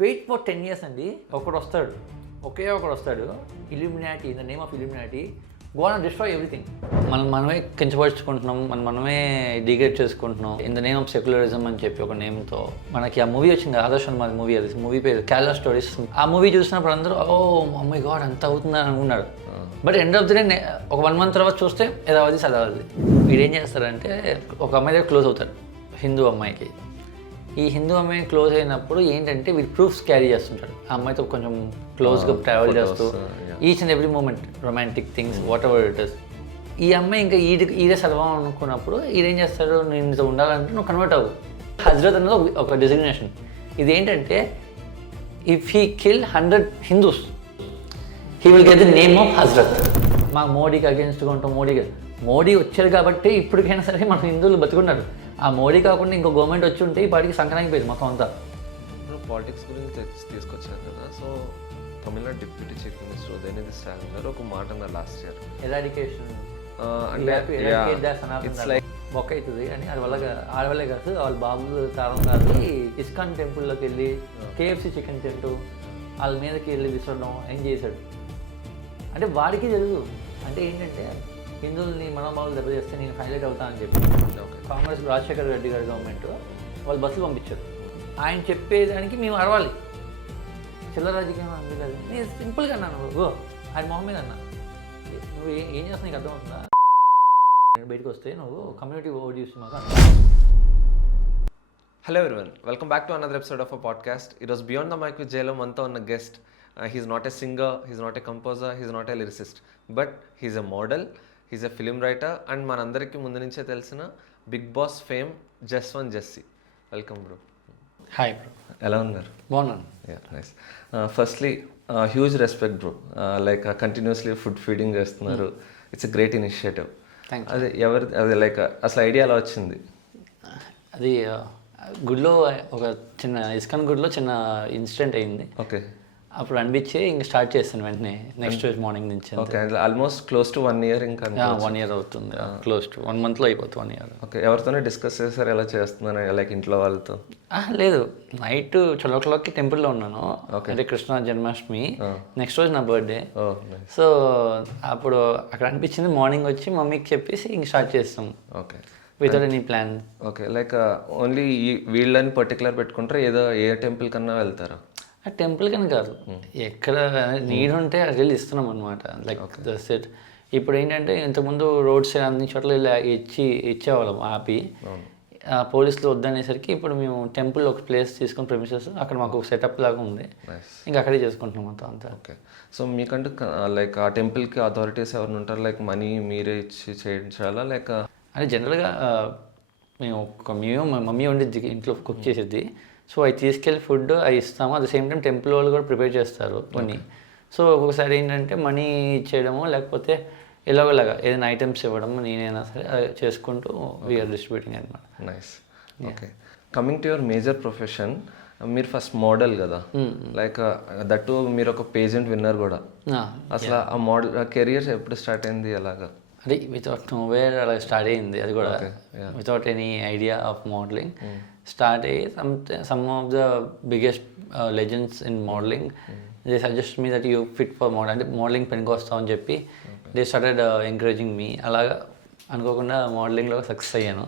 Wait for 10 years అండి. ఒకడు వస్తాడు, ఒకడు వస్తాడు, Illuminati, in the name of Illuminati gonna destroy everything. మనమే కించపరుచుకుంటున్నాం, మనమే డిగ్రేడ్ చేసుకుంటున్నాం in the name of secularism అని చెప్పి ఒక నేమ్తో. మనకి ఆ మూవీ వచ్చింది, ఆదర్శ్ శర్మ మూవీ, అది మూవీ పేరు కేరళ స్టోరీస్. ఆ మూవీ చూసినప్పుడు అందరూ మై గాడ్ అంత అవుతుందని అనుకున్నారు. But end of the day ఒక 1 month తర్వాత చూస్తే ఎదావది సదావది. వీడేం చేస్తారంటే ఒక అమ్మాయి దగ్గర క్లోజ్ అవుతాడు, హిందూ అమ్మాయికి. ఈ హిందూ అమ్మాయి క్లోజ్ అయినప్పుడు ఏంటంటే వీడు ప్రూఫ్స్ క్యారీ చేస్తుంటాడు, ఆ అమ్మాయితో కొంచెం క్లోజ్గా ట్రావెల్ చేస్తూ each and every moment romantic things whatever it is. ఈ అమ్మాయి ఇంకా ఈడే చదవం అనుకున్నప్పుడు ఈడేం చేస్తాడు, నేను నీతో ఉండాలంటే నువ్వు కన్వర్ట్ అవ్వు. హజ్రత్ అనేది ఒక డెసిగ్నేషన్. ఇదేంటంటే if he kill 100 Hindus he will get the name of Hazrat. మా మోడీకి అగేన్స్ట్గా ఉంటాం, మోడీ వచ్చారు కాబట్టి ఇప్పటికైనా సరే మన హిందువులు బతుకున్నారు. ఆ మోడీ కాకుండా ఇంకో గవర్నమెంట్ వచ్చి ఉంటే ఈ పాటికి సంక్రాంతి పోయింది మొత్తం అంతా. పాలిటిక్స్ గురించి తీసుకొచ్చారు కదా, so Tamil Nadu deputy chief minister Udhayanidhi Stalin గారు ఒక మాట అన్నారు లాస్ట్ ఇయర్, ఎరాడికేషన్ బొక్క అవుతుంది అని. అది ఆడవల్లే కాదు, వాళ్ళ బాబు తారం కాదు, ఇస్కాన్ టెంపుల్లోకి వెళ్ళి కేఎఫ్సి చికెన్ తింటూ వాళ్ళ మీదకి వెళ్ళి విసరడం ఏం చేశాడు అంటే వాడికి తెలుసు. అంటే ఏంటంటే హిందువుల్ని మనోభావాలు దెబ్బతీస్తే నేను హైలైట్ అవుతానని చెప్పి కాంగ్రెస్ రాజశేఖర రెడ్డి గారి గవర్నమెంట్ వాళ్ళు బస్సులు పంపించారు. ఆయన చెప్పేదానికి మేము అరవాలి, చిల్లర రాజకీయం అనలేదు. నేను సింపుల్గా అన్నాను, ఆయన మొహం మీద అన్నా, నువ్వు ఏం చేస్తావు నీకు అర్థమవుతుందా? నేను బయటకు వస్తే నువ్వు కమ్యూనిటీ ఓవర్ చూసి మాకు. Hello everyone, welcome back to another episode of a podcast. ఈరోజు బియాండ్ ద మైక్ విత్ జేలో మనతో ఉన్న guest, he's not a singer, he's not a composer, he's not a lyricist, but he's a model, he's a film writer and మనందరికీ ముందు నుంచే తెలిసిన Bigg Boss fame Jaswanth Jassi. Welcome bro. Hi bro, ఎలా ఉన్నారు? బాగున్నాను. Nice. Firstly huge respect bro, like continuously food feeding చేస్తున్నారు. It's a great initiative. అది like అసలు ఐడియా ఎలా వచ్చింది? అది గుడిలో ఒక చిన్న ఇస్కాన్ గుడిలో చిన్న ఇన్సిడెంట్ అయింది. ఓకే. అప్పుడు అనిపించి ఇంకా స్టార్ట్ చేస్తాను వెంటనే నెక్స్ట్ రోజు మార్నింగ్ నుంచి. Okay, almost close to 1 year. ఇంకా 1 year అవుతుంది, క్లోజ్ టు 1 monthలో అయిపోతుంది 1 year. ఓకే, ఎవరితోనే డిస్కస్ చేశారు ఎలా చేస్తున్నాను, లైక్ ఇంట్లో వాళ్ళతో? లేదు, నైట్ 12 o'clockకి టెంపుల్లో ఉన్నాను, అంటే కృష్ణ జన్మాష్టమి, నెక్స్ట్ రోజు నా బర్త్డే. సో అప్పుడు అక్కడ అనిపించింది, మార్నింగ్ వచ్చి మమ్మీకి చెప్పేసి ఇంక స్టార్ట్ చేస్తాం. Okay, without any plan. Okay, like only వీళ్ళని పర్టికులర్ పెట్టుకుంటారా, ఏదో ఏ టెంపుల్ కన్నా వెళ్తారా? ఆ టెంపుల్ కని కాదు, ఎక్కడ నీడ్ ఉంటే అక్కడికి వెళ్ళి ఇస్తున్నాం అనమాట. Like that's it. ఇప్పుడు ఏంటంటే ఇంతకుముందు రోడ్స్ అన్ని చోట్ల ఇచ్చేవాళ్ళం ఆపి, పోలీసులు వద్దనేసరికి ఇప్పుడు మేము టెంపుల్ ఒక ప్లేస్ తీసుకుని ప్రెమిసెస్ అక్కడ మాకు ఒక సెటప్ లాగా ఉంది, ఇంకా అక్కడే చేసుకుంటున్నాం మొత్తం అంతా. ఓకే, సో మీకంటూ లైక్ ఆ టెంపుల్కి అథారిటీస్ ఎవరు ఉంటారు, లైక్ మనీ మీరే ఇచ్చి చేయించాలా లేక? అంటే జనరల్గా మేము మా మమ్మీ వండిద్ది, ఇంట్లో కుక్ చేసేది. సో అవి తీసుకెళ్ళి ఫుడ్ అవి ఇస్తాము, at the same time temple వాళ్ళు కూడా ప్రిపేర్ చేస్తారు కొన్ని. సో ఒక్కొక్కసారి ఏంటంటే మనీ ఇచ్చేయడము, లేకపోతే ఎలాగోలాగా ఏదైనా ఐటమ్స్ ఇవ్వడం, నేనైనా సరే చేసుకుంటూ వీఆర్ డిస్ట్రిబ్యూటింగ్ అనమాట. Nice. Okay, coming to your major profession, మీరు ఫస్ట్ మోడల్ కదా, లైక్ దట్టు మీరు ఒక పేజెంట్ విన్నర్ కూడా. అసలు ఆ మోడల్ కెరియర్ ఎప్పుడు స్టార్ట్ అయింది, ఎలాగా? అంటే వితౌట్ నోవేర్ అలా స్టార్ట్ అయ్యింది, అది కూడా without any idea of modelling start అయ్యి some of the biggest legends in modelling they suggest me that you fit for model, అంటే మోడలింగ్ పనికి వస్తావు అని చెప్పి దే స్టార్టెడ్ ఎంకరేజింగ్ మీ. అలాగా అనుకోకుండా మోడలింగ్లో సక్సెస్ అయ్యాను.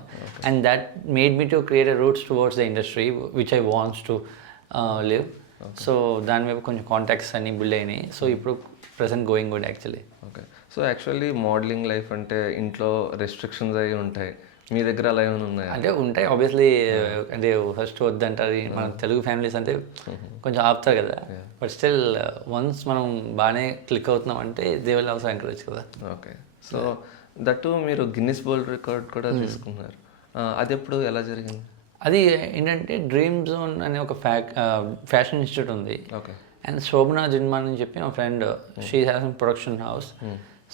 And that made me to create a roots towards the industry which I wants to live. So దాని మీద కొంచెం కాంటాక్ట్స్ అన్ని బిల్డ్ అయినాయి. సో ఇప్పుడు present going good actually. Okay, so actually modelling life అంటే ఇంట్లో రెస్ట్రిక్షన్స్ అవి ఉంటాయి, మీ దగ్గర అలా ఏమైనా ఉన్నాయా? అంటే ఉంటాయి ఆబ్వియస్లీ, అంటే ఫస్ట్ వద్దంటారు మన తెలుగు ఫ్యామిలీస్ అంటే కొంచెం ఆపుతారు కదా. బట్ స్టిల్ వన్స్ మనం బాగానే క్లిక్ అవుతున్నాం అంటే దే విల్ ఆల్సో ఎంకరేజ్ కదా. ఓకే, సో దట్టు మీరు గిన్నిస్ వరల్డ్ రికార్డ్ కూడా తీసుకున్నారు, అది ఎప్పుడు ఎలా జరిగింది? అది ఏంటంటే డ్రీమ్ జోన్ అనే ఒక ఫ్యాషన్ ఇన్స్టిట్యూట్ ఉంది. ఓకే, అండ్ శోభనా జిన్మాన్ అని చెప్పి మా friend, she has a production house.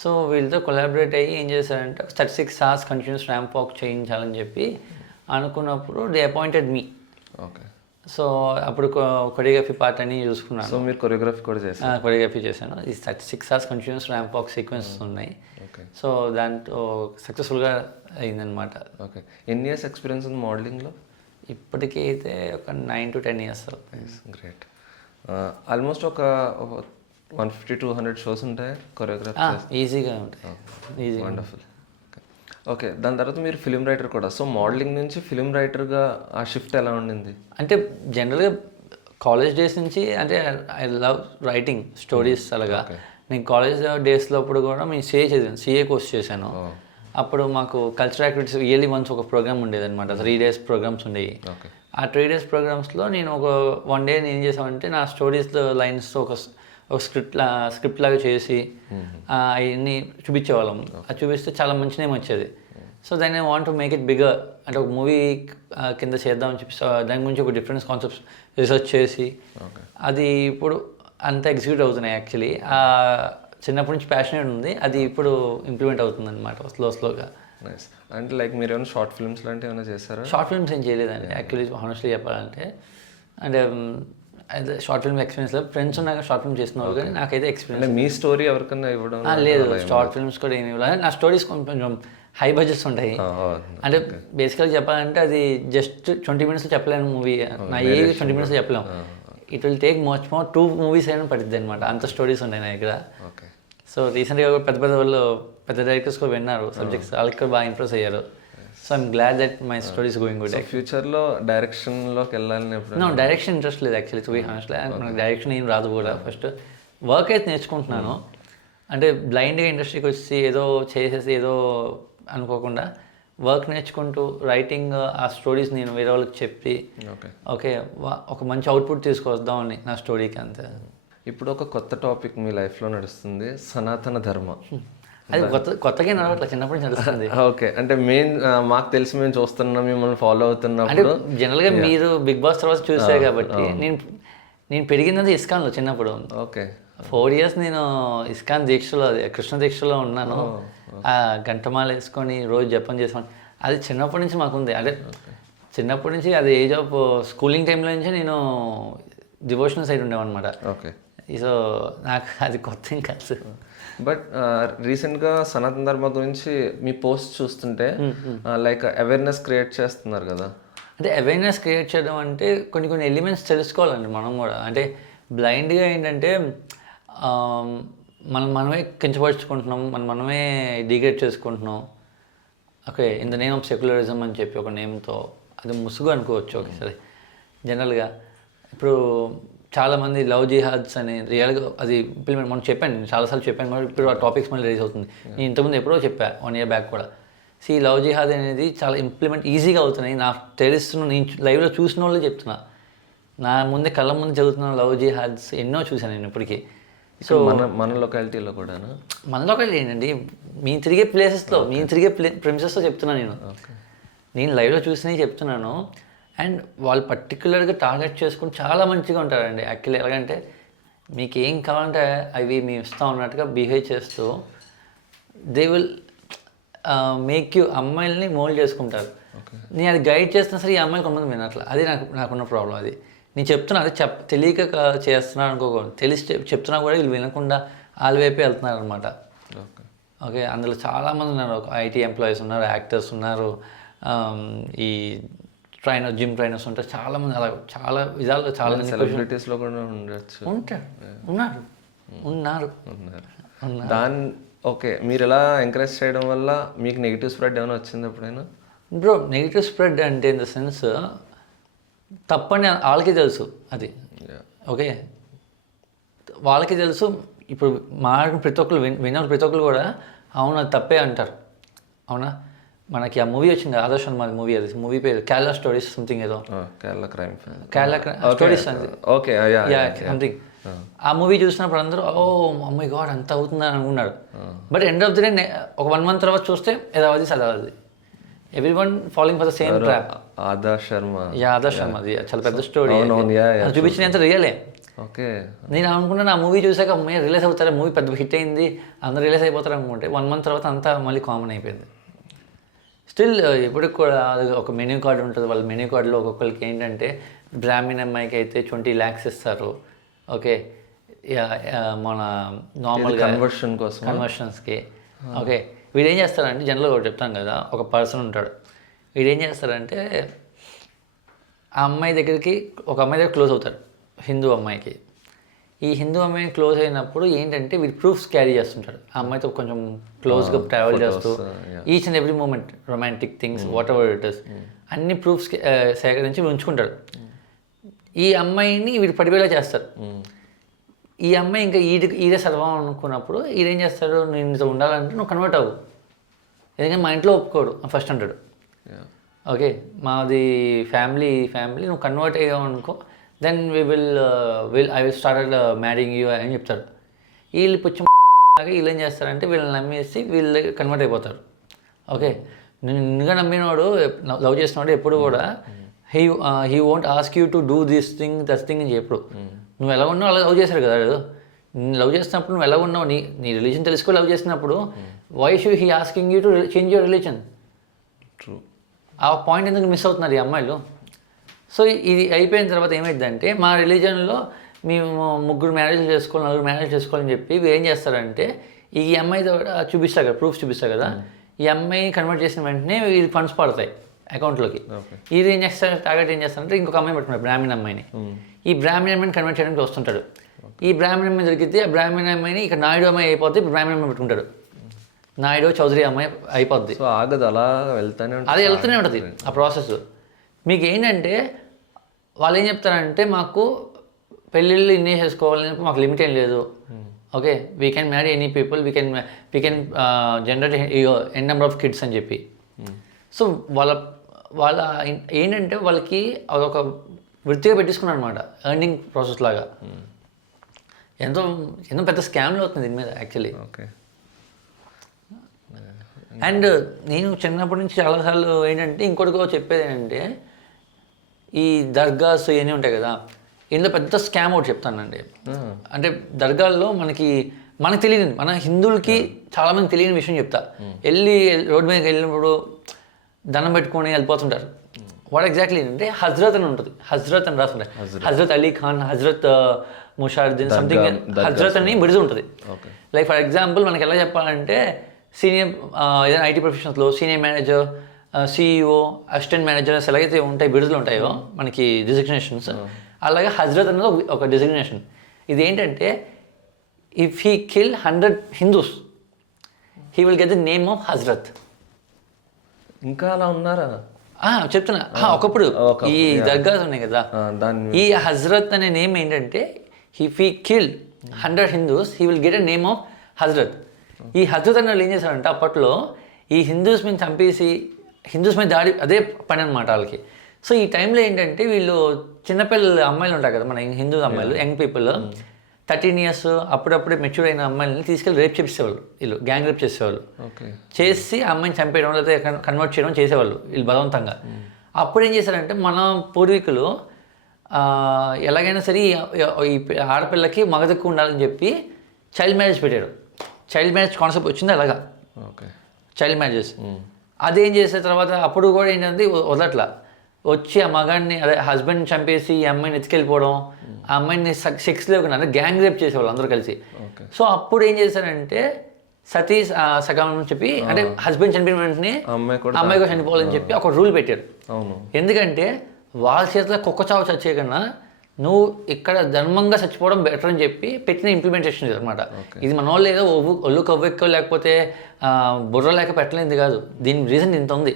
So వీళ్ళతో కొలాబరేట్ అయ్యి ఏం చేశారంటే 36 hours కంటిన్యూస్ ర్యాంప్ వాక్ చేయించాలని చెప్పి అనుకున్నప్పుడు they appointed me. Okay, so అప్పుడు కొరియోగ్రఫీ పార్ట్ అని చూసుకున్నాను. సో మీరు కొరియోగ్రఫీ కూడా చేశాను? కొరియోగ్రఫీ చేశాను. ఈ 36 hours continuous ramp walk sequences ఉన్నాయి. సో దాంట్లో సక్సెస్ఫుల్గా అయిందనమాట. ఓకే, ఎన్ని ఇయర్స్ ఎక్స్పీరియన్స్ ఉంది మోడలింగ్లో? ఇప్పటికీ అయితే ఒక 9 to 10 years. గ్రేట్. ఆల్మోస్ట్ ఒక 150-200 షోస్ ఉంటాయి కొరియోగ్రాఫ్. ఈజీగా ఉంటాయి, ఈజీ. వండర్ఫుల్. ఓకే, దాని తర్వాత మీరు ఫిలిం రైటర్ కూడా. సో మోడలింగ్ నుంచి ఫిలిం రైటర్గా ఆ షిఫ్ట్ ఎలా ఉండింది? అంటే జనరల్గా కాలేజ్ డేస్ నుంచి అంటే ఐ లవ్ రైటింగ్ స్టోరీస్ అలాగా. నేను కాలేజ్ డేస్లో అప్పుడు కూడా నేను సిఏ చదివాను, సిఏ కోర్స్ చేశాను. అప్పుడు మాకు కల్చరల్ యాక్టివిటీస్ ఇయర్లీ వన్స్ ఒక ప్రోగ్రామ్ ఉండేది అనమాట. 3 days ప్రోగ్రామ్స్ ఉండేవి. ఆ 3 days ప్రోగ్రామ్స్లో నేను ఒక 1 day నేను ఏం చేసామంటే నా స్టోరీస్లో లైన్స్తో ఒక స్క్రిప్ట్ లాగా చేసి అవన్నీ చూపించేవాళ్ళం. అది చూపిస్తే చాలా మంచి నేమ్ వచ్చేది. సో దాన్ని I want to make it bigger, అంటే ఒక మూవీ కింద చేద్దామని చెప్పి దాని గురించి ఒక డిఫరెంట్ కాన్సెప్ట్స్ రీసెర్చ్ చేసి అది ఇప్పుడు అంతా ఎగ్జిక్యూట్ అవుతున్నాయి. యాక్చువల్లీ చిన్నప్పటి నుంచి ప్యాషనేట్ ఉంది, అది ఇప్పుడు ఇంప్లిమెంట్ అవుతుంది అనమాట స్లోగా. నైస్. అంటే లైక్ మీరు ఏమైనా షార్ట్ ఫిల్మ్స్ లాంటివి ఏమైనా చేస్తారా? షార్ట్ ఫిల్మ్స్ ఏం చేయలేదండి యాక్చువల్లీ, హానెస్ట్లీ చెప్పాలంటే. అంటే అదే షార్ట్ ఫిల్మ్ ఎక్స్పీరియన్స్ లేదు. ఫ్రెండ్స్ ఉన్నాక షార్ట్ ఫిల్మ్ చేస్తున్నారు కానీ నాకైతే ఎక్స్పీరియన్స్ మీ స్టోరీ ఎవరికైనా ఇవ్వడం లేదు. షార్ట్ ఫిల్మ్స్ కూడా ఏమి ఇవ్వాలి. నా స్టోరీస్ కొంచెం హై బడ్జెట్స్ ఉంటాయి. అంటే బేసికల్గా చెప్పాలంటే అది జస్ట్ 20 minutes చెప్పలేను మూవీ. నా 20 minutes చెప్పలేము. It will take much more 2 movies అయినా పడుతుంది అనమాట, అంత స్టోరీస్ ఉన్నాయి నా దగ్గర. సో రీసెంట్గా పెద్ద వాళ్ళు పెద్ద డైరెక్టర్స్ కూడా విన్నారు సబ్జెక్ట్స్, వాళ్ళకి కూడా బాగా ఇంప్రెస్ అయ్యారు. So I'm glad that my stories going good. ఫ్యూచర్లో డైరెక్షన్లోకి వెళ్ళాలని నో డైరెక్షన్ ఇంట్రెస్ట్ లేదు యాక్చువల్లీ, టు బి హానెస్ట్. మనకు డైరెక్షన్ ఏం రాదు కూడా. ఫస్ట్ వర్క్ అయితే నేర్చుకుంటున్నాను. అంటే బ్లైండ్గా ఇండస్ట్రీకి వచ్చి ఏదో చేసేసి ఏదో అనుకోకుండా వర్క్ నేర్చుకుంటూ రైటింగ్ ఆ స్టోరీస్ నేను వేరే వాళ్ళకి చెప్పి ఓకే ఒక మంచి అవుట్పుట్ తీసుకొద్దామని నా స్టోరీకి అంతే. ఇప్పుడు ఒక కొత్త టాపిక్ మీ లైఫ్లో నడుస్తుంది, సనాతన ధర్మ. అది కొత్తగా నడవట్లేదు, చిన్నప్పటి నుంచి నడుస్తుంది. ఓకే, అంటే మాకు తెలిసి మేము చూస్తున్నాం, మిమ్మల్ని ఫాలో అవుతున్నాం. అంటే జనరల్గా మీరు బిగ్ బాస్ తర్వాత చూసారు కాబట్టి నేను పెరిగింది ఇస్కాన్లో చిన్నప్పుడు. ఓకే, 4 years నేను ఇస్కాన్ దీక్షలో, కృష్ణ దీక్షలో ఉన్నాను. ఆ గంటమాల వేసుకొని రోజు జపం చేసుకొని అది చిన్నప్పటి నుంచి మాకుంది. అంటే చిన్నప్పటి నుంచి అది ఏజ్ ఆఫ్ స్కూలింగ్ టైంలో నుంచి నేను డివోషనల్ సైడ్ ఉండేవన్నమాట. ఓకే, సో నాకు అది కొత్త ఏం కాదు. బట్ రీసెంట్గా సనాతన ధర్మ గురించి మీ పోస్ట్ చూస్తుంటే లైక్ అవేర్నెస్ క్రియేట్ చేస్తున్నారు కదా. అంటే అవేర్నెస్ క్రియేట్ చేయడం అంటే కొన్ని ఎలిమెంట్స్ తెలుసుకోవాలండి మనం కూడా. అంటే బ్లైండ్గా ఏంటంటే మనమే కించపరుచుకుంటున్నాం, మనమే డిగ్రేడ్ చేసుకుంటున్నాం. Okay, in the name of secularism అని చెప్పి ఒక నేమ్తో అది ముసుగు అనుకోవచ్చు. ఓకే సరే, జనరల్గా ఇప్పుడు చాలామంది లవ్ జిహాద్స్ అని రియల్గా అది ఇంప్లిమెంట్ మనం చెప్పాను, నేను చాలాసార్లు చెప్పాను కాబట్టి ఇప్పుడు ఆ టాపిక్స్ మళ్ళీ రిలీజ్ అవుతుంది. నేను ఇంతకుముందు ఎప్పుడో చెప్పా 1 year బ్యాక్ కూడా. లవ్ జిహాద్ అనేది చాలా ఇంప్లిమెంట్ ఈజీగా అవుతున్నాయి. నాకు తెలుస్తున్న నేను లైవ్లో చూసిన వాళ్ళు చెప్తున్నా, నా ముందే కళ్ళ ముందు చదువుతున్న లవ్ జిహాద్స్ ఎన్నో చూశాను నేను ఇప్పటికీ. సో మన లొకాలిటీలో కూడా మన లొకాలిటీ ఏంటండి, మేము తిరిగే ప్లేసెస్లో మేము తిరిగే ప్రిమిసెస్లో చెప్తున్నాను నేను లైవ్లో చూసినవి చెప్తున్నాను. అండ్ వాళ్ళు పర్టికులర్గా టార్గెట్ చేసుకుని చాలా మంచిగా ఉంటారండి యాక్చువల్లీ. ఎలాగంటే మీకు ఏం కావాలంటే అవి మేము ఇస్తాం అన్నట్టుగా బిహేవ్ చేస్తూ దే విల్ మేక్ యూ అమ్మాయిల్ని మోల్డ్ చేసుకుంటారు. నేను అది గైడ్ చేస్తున్నా సరే ఈ అమ్మాయిలు కొంతమంది వినట్ల, అది నాకున్న ప్రాబ్లం. అది నేను చెప్తున్నా, అది తెలియక చేస్తున్నాను అనుకోకూడదు, తెలిసి చెప్తున్నా కూడా వీళ్ళు వినకుండా వాళ్ళ వైపే వెళ్తున్నారు అనమాట. ఓకే, అందులో చాలామంది ఉన్నారు, ఐటీ ఎంప్లాయీస్ ఉన్నారు, యాక్టర్స్ ఉన్నారు, ఈ జిమ్ ట్రైనర్స్ ఉంటారు, చాలామంది అలా చాలా విధాలుగా చాలా సెలబ్రిటీస్లో కూడా ఉండొచ్చు, ఉన్నారు. దాన్ని ఓకే, మీరు ఎలా ఎంకరేజ్ చేయడం వల్ల మీకు నెగిటివ్ స్ప్రెడ్ ఏమైనా వచ్చింది ఎప్పుడైనా? బ్రో నెగిటివ్ స్ప్రెడ్ అంటే ఇన్ ద సెన్స్ తప్పని వాళ్ళకి తెలుసు అది. ఓకే, వాళ్ళకి తెలుసు. ఇప్పుడు మాట్లాడిన ప్రతి ఒక్కరు విన్న ప్రతి ఒక్కరు కూడా అవును అది తప్పే అంటారు. అవునా, మనకి ఆ మూవీ వచ్చింది ఆదర్శ్ శర్మ మూవీ, అది మూవీ పేరు కేరళ స్టోరీస్ సంథింగ్ ఏదో, కేరళ స్టోరీస్ ఓకే సంథింగ్. ఆ మూవీ చూసినప్పుడు అందరూ ఓ మమ్మీ గాడ్ అంత అవుతుందని అనుకున్నాడు. But end of the day ఒక 1 month తర్వాత చూస్తే ఏదావది సదావది, every one following for the same trap. Adarsh Sharma అది చాలా పెద్ద స్టోరీ, చూపించినంత రియలే. ఓకే, నేను అనుకున్నాను ఆ మూవీ చూసాక అమ్మాయి రిలీజ్ అవుతారా, మూవీ పెద్ద హిట్ అయింది అందరూ రిలీజ్ అయిపోతారు అనుకుంటే 1 month తర్వాత అంతా మళ్ళీ కామన్ అయిపోయింది. స్టిల్ ఇప్పటికి కూడా ఒక మెన్యూ కార్డు ఉంటుంది, వాళ్ళ మెన్యూ కార్డులో ఒక్కొక్కరికి ఏంటంటే బ్రాహ్మణ్ అమ్మాయికి అయితే 20 lakhs ఇస్తారు. ఓకే, మన నార్మల్గా కన్వర్షన్స్కి. ఓకే, వీడు ఏం చేస్తారంటే జనరల్గా ఒకటి చెప్తాను కదా, ఒక పర్సన్ ఉంటాడు, వీడు ఏం చేస్తారంటే ఆ అమ్మాయి దగ్గరికి ఒక అమ్మాయి దగ్గర క్లోజ్ అవుతాడు, హిందూ అమ్మాయికి. ఈ హిందూ అమ్మాయి క్లోజ్ అయినప్పుడు ఏంటంటే వీళ్ళు ప్రూఫ్స్ క్యారీ చేస్తుంటారు. ఆ అమ్మాయితో కొంచెం క్లోజ్గా ట్రావెల్ చేస్తూ each and every moment romantic things whatever it is అన్ని ప్రూఫ్స్ సేకరించి ఉంచుకుంటారు. ఈ అమ్మాయిని వీడు పడిపోయేలా చేస్తారు. ఈ అమ్మాయి ఇంకా ఈడే సర్వం అనుకున్నప్పుడు ఈడేం చేస్తాడు, నేను నీతో ఉండాలంటే నువ్వు కన్వర్ట్ అవ్వు, ఎందుకంటే మా ఇంట్లో ఒప్పుకోడు ఫస్ట్ అంటాడు. ఓకే, మాది ఫ్యామిలీ నువ్వు కన్వర్ట్ అయ్యావు అనుకో, then I will start marrying you అని చెప్తారు. వీళ్ళు పుచ్చి లాగా వీళ్ళు ఏం చేస్తారంటే వీళ్ళని నమ్మేసి వీళ్ళు కన్వర్ట్ అయిపోతారు. ఓకే, నిన్నుగా నమ్మినవాడు లవ్ చేసినవాడు ఎప్పుడు కూడా he won't ask you to do this thing అని చెప్పు. నువ్వు ఎలా ఉన్నావు అలా లవ్ చేశారు కదా, నేను లవ్ చేసినప్పుడు నువ్వు ఎలా ఉన్నావు, నీ రిలీజన్ తెలుసుకో. లవ్ చేసినప్పుడు why should he asking you to change your religion? True. ఆ పాయింట్ ఎందుకు మిస్ అవుతున్నారు ఈ అమ్మాయిలు? సో ఇది అయిపోయిన తర్వాత ఏమైందంటే మా రిలీజన్లో మేము 3 మ్యారేజ్లు చేసుకోవాలి 4 మ్యారేజ్ చేసుకోవాలని చెప్పి వీళ్ళు ఏం చేస్తారంటే ఈ అమ్మాయితో చూపిస్తారు కదా, ప్రూఫ్స్ చూపిస్తారు కదా, ఈ అమ్మాయి కన్వర్ట్ చేసిన వెంటనే వీళ్ళు ఫండ్స్ పడతాయి అకౌంట్లోకి. ఇది ఏం చేస్తారు, టార్గెట్ ఏం చేస్తారంటే ఇంకొక అమ్మాయి పెట్టుకున్నారు, బ్రాహ్మణ అమ్మాయిని. ఈ బ్రాహ్మణ అమ్మాయిని కన్వర్ట్ చేయడానికి వస్తుంటాడు. ఈ బ్రాహ్మణ అమ్మాయి దొరికితే ఆ బ్రాహ్మణ అమ్మాయిని ఇక్కడ నాయుడు అమ్మాయి అయిపోతే బ్రాహ్మణ అమ్మాయి పెట్టుకుంటాడు, నాయుడు చౌదరి అమ్మాయి అయిపోద్ది. సో ఆగదు, అలా వెళ్తానే అది వెళ్తూనే ఉంటుంది ఆ ప్రాసెస్. మీకు ఏంటంటే వాళ్ళు ఏం చెప్తారంటే మాకు పెళ్ళిళ్ళు ఇన్నే చేసుకోవాలని మాకు లిమిట్ ఏం లేదు. Okay, we can marry any people, we can generate N number of kids అని చెప్పి. సో వాళ్ళ ఏంటంటే వాళ్ళకి అదొక వృత్తిగా పెట్టించుకున్నారు అనమాట, ఎర్నింగ్ ప్రాసెస్ లాగా. ఎంతో పెద్ద స్కామ్లు అవుతుంది దీని మీద యాక్చువల్లీ. ఓకే. అండ్ నేను చిన్నప్పటి నుంచి చాలాసార్లు ఏంటంటే ఇంకోటి చెప్పేది ఏంటంటే ఈ దర్గాస్ ఇవన్నీ ఉంటాయి కదా, ఇందులో పెద్ద స్కామ్ ఒకటి చెప్తానండి. అంటే దర్గాల్లో మనకి తెలియదు, మన హిందువులకి చాలామంది తెలియని విషయం చెప్తా. రోడ్డు మీదకి వెళ్ళినప్పుడు దండం పెట్టుకొని వెళ్ళిపోతుంటారు. వాట్ ఎగ్జాక్ట్లీ ఏంటంటే హజ్రత్ అని ఉంటుంది, హజ్రత్ అని రాస్తుంటాయి, హజ్రత్ అలీ ఖాన్, హజ్రత్ ముషారుద్దీన్ సంథింగ్ హజ్రత్ అని బిరుదు ఉంటుంది. లైక్ ఫర్ ఎగ్జాంపుల్ మనకి ఎలా చెప్పాలంటే సీనియర్ ఏదైనా ఐటీ ప్రొఫెషన్స్లో senior manager, CEO, assistant manager ఎలాగైతే ఉంటాయి బిరుదులు ఉంటాయో మనకి డిజిగ్నేషన్స్, అలాగే హజ్రత్ అనేది ఒక డిజిగ్నేషన్. ఇది ఏంటంటే if he kill 100 Hindus he will get the name of Hazrat. ఇంకా అలా ఉన్నారా? చెప్తున్నా, ఒకప్పుడు ఈ దర్గాస్ ఉన్నాయి కదా, ఈ హజ్రత్ అనే నేమ్ ఏంటంటే if he kill 100 Hindus he will get a name of Hazrat. ఈ హజ్రత్ అన్న వాళ్ళు ఏం చేశారంటే అప్పట్లో ఈ హిందూస్ మీద చంపేసి హిందూస్ మీద దాడి అదే పని అనమాట వాళ్ళకి. సో ఈ టైంలో ఏంటంటే వీళ్ళు చిన్నపిల్లలు అమ్మాయిలు ఉంటారు కదా మన హిందూ అమ్మాయిలు, యంగ్ పీపుల్ 13 years అప్పుడప్పుడే మెచ్యూర్ అయిన అమ్మాయిలని తీసుకెళ్ళి రేప్ చేసేవాళ్ళు, వీళ్ళు గ్యాంగ్ రేప్ చేసేవాళ్ళు. చేసి ఆ అమ్మాయిని చంపేయడం లేదా కన్వర్ట్ చేయడం చేసేవాళ్ళు వీళ్ళు బలవంతంగా. అప్పుడు ఏం చేశారంటే మన పూర్వీకులు ఎలాగైనా సరే ఈ ఆడపిల్లకి మగదక్కు ఉండాలని చెప్పి చైల్డ్ మ్యారేజ్ పెట్టారు. చైల్డ్ మ్యారేజ్ కాన్సెప్ట్ వచ్చింది అలాగా, చైల్డ్ మ్యారేజెస్. అదేం చేసిన తర్వాత అప్పుడు కూడా ఏంటంటే వదలట్లా, వచ్చి ఆ మగాడిని అదే హస్బెండ్ చంపేసి ఈ అమ్మాయిని ఎత్తుకెళ్ళిపోవడం, ఆ అమ్మాయిని సెక్స్ లేకుండా అంటే గ్యాంగ్ రేప్ చేసేవాళ్ళు అందరూ కలిసి. సో అప్పుడు ఏం చేశారంటే సతీ సగం అని చెప్పి అంటే హస్బెండ్ చనిపోయిన వెంటనే అమ్మాయి కూడా చనిపోవాలని చెప్పి ఒక రూల్ పెట్టారు. ఎందుకంటే వాళ్ళ చేతిలో కుక్క చావు చచ్చే కన్నా నువ్వు ఇక్కడ ధర్మంగా చచ్చిపోవడం బెటర్ అని చెప్పి పెట్టిన ఇంప్లిమెంటేషన్ అనమాట. ఇది మన వాళ్ళు ఏదో ఒళ్ళు కొవ్వెక్కో లేకపోతే బుర్ర లేక పెట్టలేదు కాదు, దీని రీజన్ ఇంత ఉంది.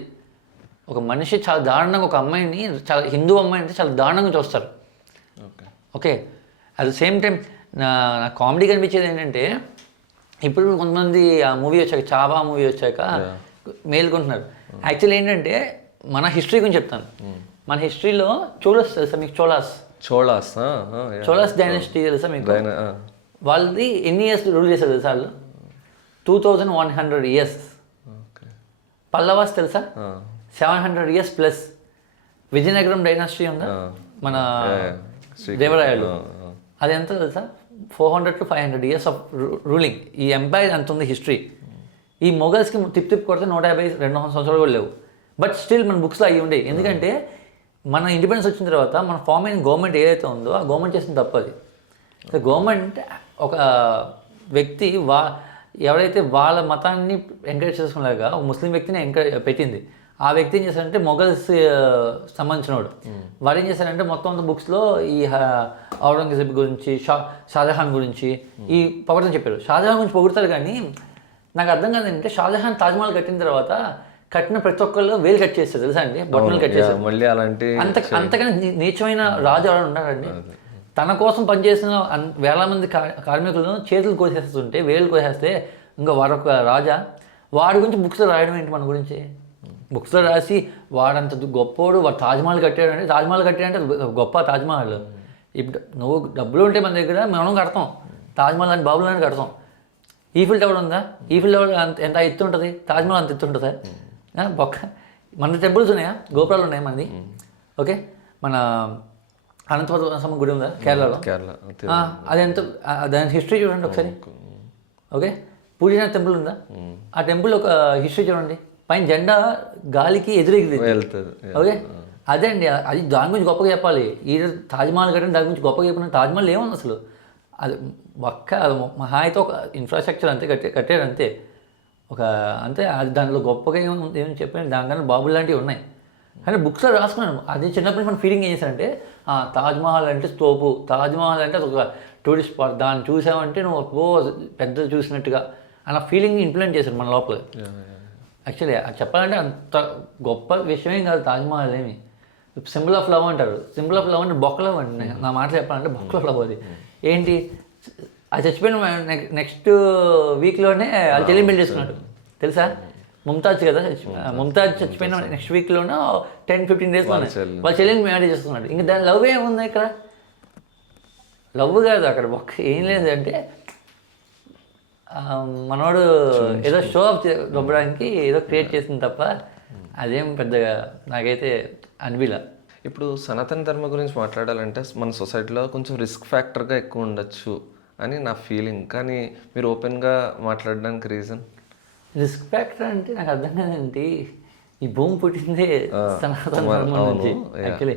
ఒక మనిషి చాలా దారుణంగా ఒక అమ్మాయిని, చాలా హిందూ అమ్మాయి అంటే చాలా దారుణంగా చూస్తారు. Okay, at the same time నా కామెడీ కనిపించేది ఏంటంటే ఇప్పుడు కొంతమంది ఆ మూవీ వచ్చాక, చావా మూవీ వచ్చాక మేల్కొంటున్నారు. యాక్చువల్లీ ఏంటంటే మన హిస్టరీ గురించి చెప్తాను. మన హిస్టరీలో చోళాస్ తెలుసా మీకు? చోళాస్ డైనాసిటీ తెలుసా మీకు? వాళ్ళది ఎన్ని ఇయర్స్ రూల్ చేశారు తెలుసా? వాళ్ళు 2100 years. పల్లవాస్ తెలుసా? 700 years ప్లస్. విజయనగరం డైనాసిటీ ఉందా మన దేవరాయలు, అది ఎంత తెలుసా? 400 to 500 years ఆఫ్ రూలింగ్. ఈ ఎంపైర్ అంత ఉంది హిస్టరీ. ఈ మొఘల్స్కి తిప్పి కొడితే 150-200 సంవత్సరాలు కూడా లేవు. బట్ స్టిల్ మన బుక్స్లో అవి ఉండేవి. ఎందుకంటే మన ఇండిపెండెన్స్ వచ్చిన తర్వాత మన ఫామ్ అయిన గవర్నమెంట్ ఏదైతే ఉందో ఆ గవర్నమెంట్ చేసిన తప్పది. గవర్నమెంట్ ఒక వ్యక్తి ఎవరైతే వాళ్ళ మతాన్ని ఎంకరేజ్ చేసుకునేలాగా ఒక ముస్లిం వ్యక్తిని పెట్టింది. ఆ వ్యక్తి ఏం చేశారంటే మొఘల్స్ సంబంధించినవాడు. వాడు ఏం చేశారంటే మొత్తం అంత బుక్స్లో ఈ ఔరంగజేబ్ గురించి, షాజహాన్ గురించి ఈ పొగడని చెప్పారు. షాజహాన్ గురించి పొగుడతారు, కానీ నాకు అర్థం కాదంటే షాజహాన్ తాజ్మహల్ కట్టిన తర్వాత కట్టిన ప్రతి ఒక్కళ్ళు వేలు కట్ చేస్తారు, తెలుసా అండి? బొట్టలు కట్ చేస్తారు. మళ్ళీ అలాంటి అంతకన్నా నీచమైన రాజు ఎవరు ఉన్నారండి? తన కోసం పనిచేసిన వేల మంది కార్మికులను చేతులు కోసేస్తుంటే, వేలు కోసేస్తే ఇంకా వాడొక రాజా? వాడి గురించి బుక్స్లో రాయడం ఏంటి? మన గురించి బుక్స్లో రాసి వాడంత గొప్పోడు, వాడు తాజ్మహల్ కట్టాడంటే, తాజ్మహల్ కట్టాడంటే గొప్ప తాజ్మహల్. ఇప్పుడు నువ్వు డబ్బులు ఉంటే మన దగ్గర మనం కడతాం, తాజ్మహల్ అని బాబులు అని కడతాం. ఈఫిల్ టవర్ ఉందా? ఈఫిల్ టవర్ ఎంత ఎత్తు ఉంటుంది? తాజ్మహల్ అంత ఎత్తు ఉంటుందా? బొక్క. మన టెంపుల్స్ ఉన్నాయా? గోపురాలు ఉన్నాయా మనది? ఓకే, మన అనంతపద్మ గుడి ఉందా కేరళలో? అది ఎంత, దాని హిస్టరీ చూడండి ఒకసారి. ఓకే, పూజనాథ్ టెంపుల్ ఉందా? ఆ టెంపుల్ ఒక హిస్టరీ చూడండి. పైన జెండా గాలికి ఎదురెగిరి వెళ్తుంది. ఓకే, అదే అండి, అది దాని గురించి గొప్పగా చెప్పాలి. ఈ తాజ్మహల్ కట్టండి, దాని గురించి గొప్పగా చెప్పిన తాజ్మహల్ ఏముంది అసలు? అది ఒక్క మహా అయితే ఒక ఇన్ఫ్రాస్ట్రక్చర్ అంతే కట్టాడు అంతే. ఒక అంతే, అది దానిలో గొప్పగా ఏమని చెప్పాను, దానికన్నా బాబులు లాంటివి ఉన్నాయి. కానీ బుక్స్లో రాసుకున్నాను. అది చిన్నప్పుడు మన ఫీలింగ్ ఏం చేశారంటే, తాజ్మహల్ అంటే తోపు, తాజ్మహల్ అంటే అది ఒక టూరిస్ట్ స్పాట్, దాన్ని చూసామంటే నువ్వు పెద్దలు చూసినట్టుగా అన్న ఫీలింగ్ ఇంప్లిమెంట్ చేశారు మన లోపల. యాక్చువల్లీ అది చెప్పాలంటే అంత గొప్ప విషయమేం కాదు తాజ్మహల్ ఏమి. సింబల్ ఆఫ్ లవ్ అంటారు. సింబల్ ఆఫ్ లవ్ అంటే బొక్క లవ్ అండి. నా మాటలు చెప్పాలంటే బొక్క లవ్. అది ఏంటి, అది చచ్చిపోయిన నెక్స్ట్ వీక్లోనే వాళ్ళు చెల్లి పెళ్లి చేసుకున్నాడు, తెలుసా? ముంతాజ్ కదా, ముంతాజ్ చచ్చిపోయిన నెక్స్ట్ వీక్లోనే 10-15 డేస్లోనే వాళ్ళ చెల్లిని మ్యారేజ్ చేస్తున్నాడు. ఇంకా దాని లవ్ ఏముంది ఇక్కడ? లవ్ కాదు అక్కడ, ఒక్క ఏం లేదు. అంటే మనోడు ఏదో షో ఆఫ్ దొబ్బడానికి ఏదో క్రియేట్ చేసింది తప్ప అదేం పెద్దగా నాకైతే అనిపిలా. ఇప్పుడు సనాతన ధర్మ గురించి మాట్లాడాలంటే మన సొసైటీలో కొంచెం రిస్క్ ఫ్యాక్టర్గా ఎక్కువ ఉండొచ్చు అని నా ఫీలింగ్. కానీ మీరు ఓపెన్గా మాట్లాడడానికి రీజన్? రిస్క్ ఫ్యాక్టర్ అంటే నాకు అర్థం కాదండి. ఈ భూమి పుట్టిందే సనాతన ధర్మం నుంచి. యాక్చువల్లీ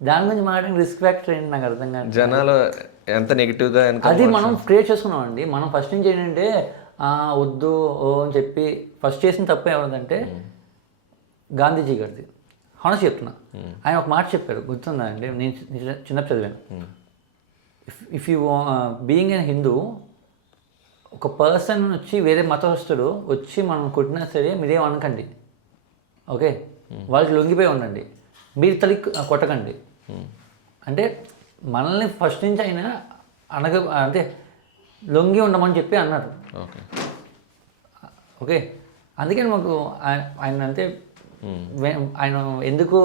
దాని గురించి మాట్లాడడానికి రిస్క్ ఫ్యాక్టర్ ఏంటి నాకు అర్థం కాదు. జనాలు ఎంత నెగిటివ్గా అది మనం క్రియేట్ చేసుకున్నాం అండి. మనం ఫస్ట్ నుంచి ఏంటంటే వద్దు ఓ అని చెప్పి ఫస్ట్ చేసిన తప్ప ఏమంటే గాంధీజీ గారిది. హానెస్ట్ చెప్తున్నా, ఆయన ఒక మాట చెప్పారు, గుర్తుందా అండి? నేను చిన్నప్పుడు చదివాను. If you being an Hindu, ఒక పర్సన్ వచ్చి వేరే మతస్థుడు వచ్చి మనం కొట్టినా సరే మీరేం అనకండి, ఓకే? వాళ్ళకి లొంగిపోయి ఉండండి, మీరు తల్లి కొట్టకండి. అంటే మనల్ని ఫస్ట్ నుంచి ఆయన అంటే లొంగి ఉండమని చెప్పి అన్నారు. ఓకే, అందుకని మాకు ఆయన అంటే ఆయన ఎందుకు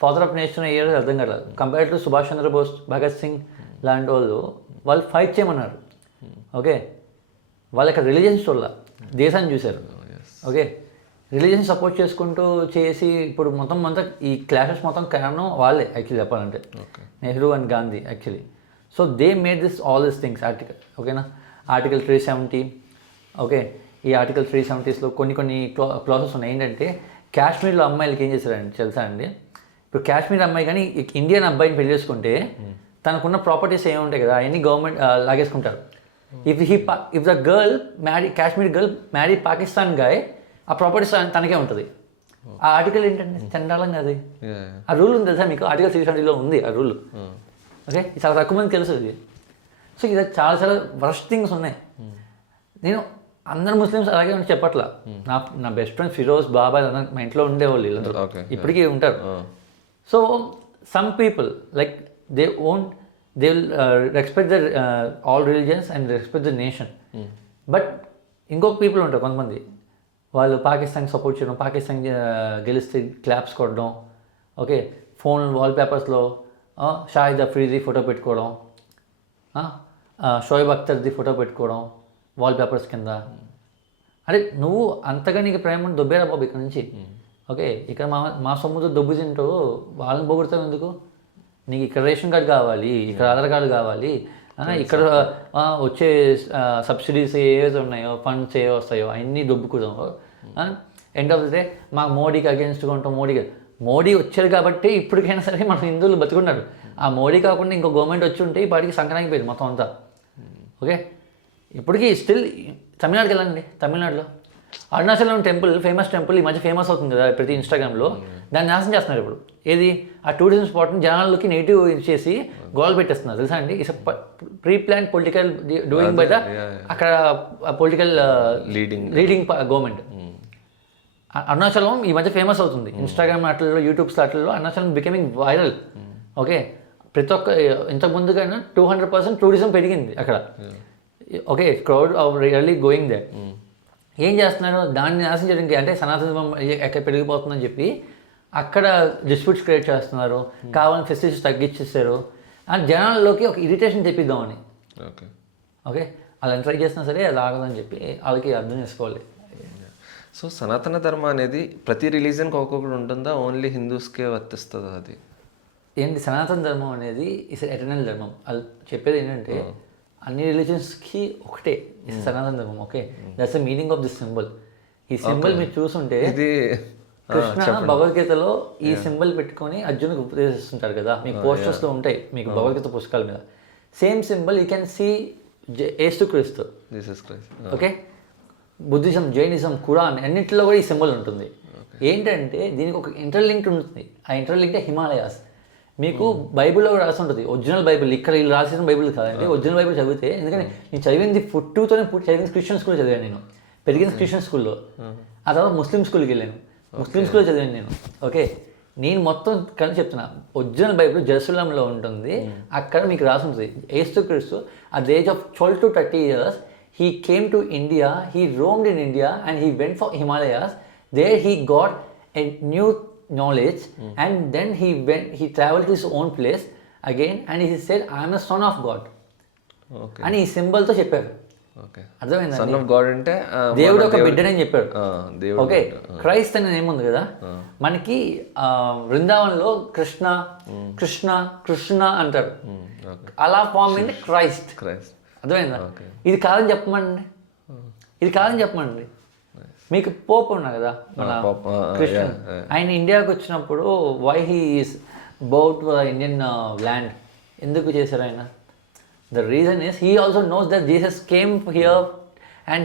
ఫాదర్ ఆఫ్ నేషన్ అయ్యారో అర్థం కాదు. కంపేర్ టు సుభాష్ చంద్రబోస్, భగత్ సింగ్ లాంటి వాళ్ళు ఫైట్ చేయమన్నారు. ఓకే, వాళ్ళు ఇక్కడ రిలీజియన్స్ వల్ల దేశాన్ని చూశారు. ఓకే, రిలీజియన్ సపోర్ట్ చేసుకుంటూ చేసి ఇప్పుడు మొత్తం అంతా ఈ క్లాషెస్ మొత్తం కారణం వాళ్ళే యాక్చువల్లీ చెప్పాలంటే, Nehru and Gandhi actually. So they made this all this things article. ఓకేనా, ఆర్టికల్ 370. ఓకే, ఈ ఆర్టికల్ 370స్లో కొన్ని క్లాసెస్ ఉన్నాయి. ఏంటంటే కాశ్మీర్లో అమ్మాయిలకి ఏం చేశారండి తెలుసా అండి? ఇప్పుడు కాశ్మీర్ అమ్మాయి కానీ ఇండియన్ అబ్బాయిని పెళ్లి చేసుకుంటే తనకున్న ప్రాపర్టీస్ ఏముంటాయి కదా అవన్నీ గవర్నమెంట్ లాగేసుకుంటారు. If the girl Kashmir girl marry Pakistan guy, ఆ ప్రాపర్టీస్ తనకే ఉంటుంది. ఆ ఆర్టికల్ ఏంటంటే చండాలంగా అది. ఆ రూల్ ఉంది తెలుసా మీకు? ఆర్టికల్ 370లో ఉంది ఆ రూల్. ఓకే, చాలా తక్కువ మంది తెలుసు ఇది. సో ఇది చాలా వర్స్ట్ థింగ్స్ ఉన్నాయి. నేను అందరు ముస్లిమ్స్ అలాగే ఉండి చెప్పట్లా. నా బెస్ట్ ఫ్రెండ్ ఫిరోజ్, బాబాయ్ మా ఇంట్లో ఉండేవాళ్ళు వీళ్ళందరూ, ఇప్పటికీ ఉంటారు. So some people like they will respect the all religions and respect the nation. But ఇంకొక పీపుల్ ఉంటారు కొంతమంది, వాళ్ళు పాకిస్తాన్కి సపోర్ట్ చేయడం, పాకిస్తాన్ గెలిస్తే క్లాప్స్ కొట్టడం. ఓకే, ఫోన్ వాల్పేపర్స్లో షాహిద్ అఫ్రీది ఫోటో పెట్టుకోవడం, షోయబ్ అఖ్తర్ది ఫోటో పెట్టుకోవడం వాల్పేపర్స్ కింద. అరే నువ్వు అంతగా నీకు ప్రేమ దొబ్బేరా బాబు ఇక్కడ నుంచి. ఓకే, ఇక్కడ మా సొమ్ముతో దొబ్బు తింటూ వాళ్ళని పొగుడతావు ఎందుకు? నీకు ఇక్కడ రేషన్ కార్డు కావాలి, ఇక్కడ ఆధార్ కార్డు కావాలి, ఇక్కడ వచ్చే సబ్సిడీస్ ఏవైతే ఉన్నాయో, ఫండ్స్ ఏ వస్తాయో అన్నీ దొబ్బుకుదాం. ఎండ్ ఆఫ్ ది డే మాకు మోడీకి అగేన్స్ట్గా ఉంటాం. మోడీ వచ్చారు కాబట్టి ఇప్పటికైనా సరే మన హిందువులు బతుకున్నారు. ఆ మోడీ కాకుండా ఇంకో గవర్నమెంట్ వచ్చి ఉంటే ఇప్పటికి సంక్రాంతి మొత్తం అంతా. ఓకే, ఇప్పటికీ స్టిల్ తమిళనాడుకి వెళ్ళండి, తమిళనాడులో అరుణాచలం టెంపుల్ ఫేమస్ టెంపుల్ ఈ మధ్య ఫేమస్ అవుతుంది కదా ప్రతి ఇన్స్టాగ్రామ్లో, దాన్ని నాశనం చేస్తున్నారు ఇప్పుడు. ఏది ఆ టూరిజం స్పాట్ని జనాలకి నెగిటివ్ చేసి గోల్ పెట్టేస్తున్నారు తెలుసా అండి. It's pre plan political doing by the అక్కడ పొలిటికల్ లీడింగ్ గవర్నమెంట్. అరుణాచలం ఈ మధ్య ఫేమస్ అవుతుంది ఇన్స్టాగ్రామ్ వాటిల్లో, యూట్యూబ్స్ వాటిల్లో. Arunachalam becoming viral. ఓకే, ప్రతి ఒక్క ఇంతకు ముందుకైనా 200% టూరిజం పెరిగింది అక్కడ. Okay, crowd really going they. ఏం చేస్తున్నారు, దాన్ని నాశనం చేయడానికి, అంటే సనాతన ఎక్కడ పెరిగిపోతుందని చెప్పి అక్కడ డిస్ప్యూట్స్ క్రియేట్ చేస్తున్నారు, కావాలని ఫెసిలిటీస్ తగ్గించేస్తారు, అండ్ జనాల్లోకి ఒక ఇరిటేషన్ తెప్పిద్దామని. ఓకే, అలా ట్రై చేసినా సరే అది ఆగదని చెప్పి వాళ్ళకి అర్థం చేసుకోవాలి. సో సనాతన ధర్మం అనేది ప్రతి రిలీజన్కి ఒక్కొక్కటి ఉంటుందా, ఓన్లీ హిందూస్కే వర్తిస్తుందా? అది ఏంటి, సనాతన ధర్మం అనేది ఇస్ ఎటర్నల్ ధర్మం. అది చెప్పేది ఏంటంటే అన్ని రిలీజన్స్కి ఒకటే సనాతన ధర్మం. Okay, that's the meaning of this symbol. ఈ సింబల్ మీరు చూసుంటే ఇది కృష్ణ భగవద్గీతలో ఈ సింబల్ పెట్టుకొని అర్జునుకి ఉపదేశిస్తుంటారు కదా, మీకు పోస్టర్స్లో ఉంటాయి మీకు భగవద్గీత పుస్తకాల మీద. Same symbol you can see యేసుక్రీస్తు. ఓకే, బుద్ధిజం, జైనిజం, ఖురాన్ అన్నింటిలో కూడా ఈ సింబల్ ఉంటుంది. ఏంటంటే దీనికి ఒక ఇంటర్లింక్డ్ ఉంటుంది. ఆ ఇంటర్లింక్ హిమాలయాస్. మీకు బైబిల్లో రాసి ఉంటుంది, ఒరిజినల్ బైబిల్. ఇక్కడ వీళ్ళు రాసిన బైబిల్ కాదండి, ఒరిజినల్ బైబిల్ చదివితే, ఎందుకంటే నేను చదివింది పుట్టుతోనే చదివింది క్రిస్టియన్ స్కూల్లో చదివాను నేను. పెరిగింది క్రిస్టియన్ స్కూల్లో, ఆ తర్వాత ముస్లిం స్కూల్కి వెళ్ళాను, ముస్లిం స్కూల్లో చదివాను నేను. ఓకే, నేను మొత్తం కలిసి చెప్తున్నా, ఒరిజినల్ బైబిల్ జెరూసలంలో ఉంటుంది. అక్కడ మీకు రాసి ఉంటుంది యేసుక్రీస్తు at the age of 12 to 30 years he came to India, he roamed in India and he went for Himalayas. There he got a new knowledge and then he traveled to his own place again and he said I am a son of God. Okay, అని ఈ సింబల్తో చెప్పారు. అర్థమైందా? Son of God అంటే దేవుడు ఒక బిడ్డనని చెప్పాడు. Okay, Christ అనే ఏముంది కదా మనకి, బృందావనంలో కృష్ణ కృష్ణ కృష్ణ అంటారు, అలా ఫామ్ అయింది క్రైస్ట్. అర్థమైందా? ఇది కాదని చెప్పమండి, ఇది కాదని చెప్పమండి. మీకు పోప్ ఉన్నా కదా మన కృష్ణ, ఆయన ఇండియాకి వచ్చినప్పుడు why he is bought Indian land ఎందుకు చేశారు ఆయన? The reason is he also knows that Jesus came here and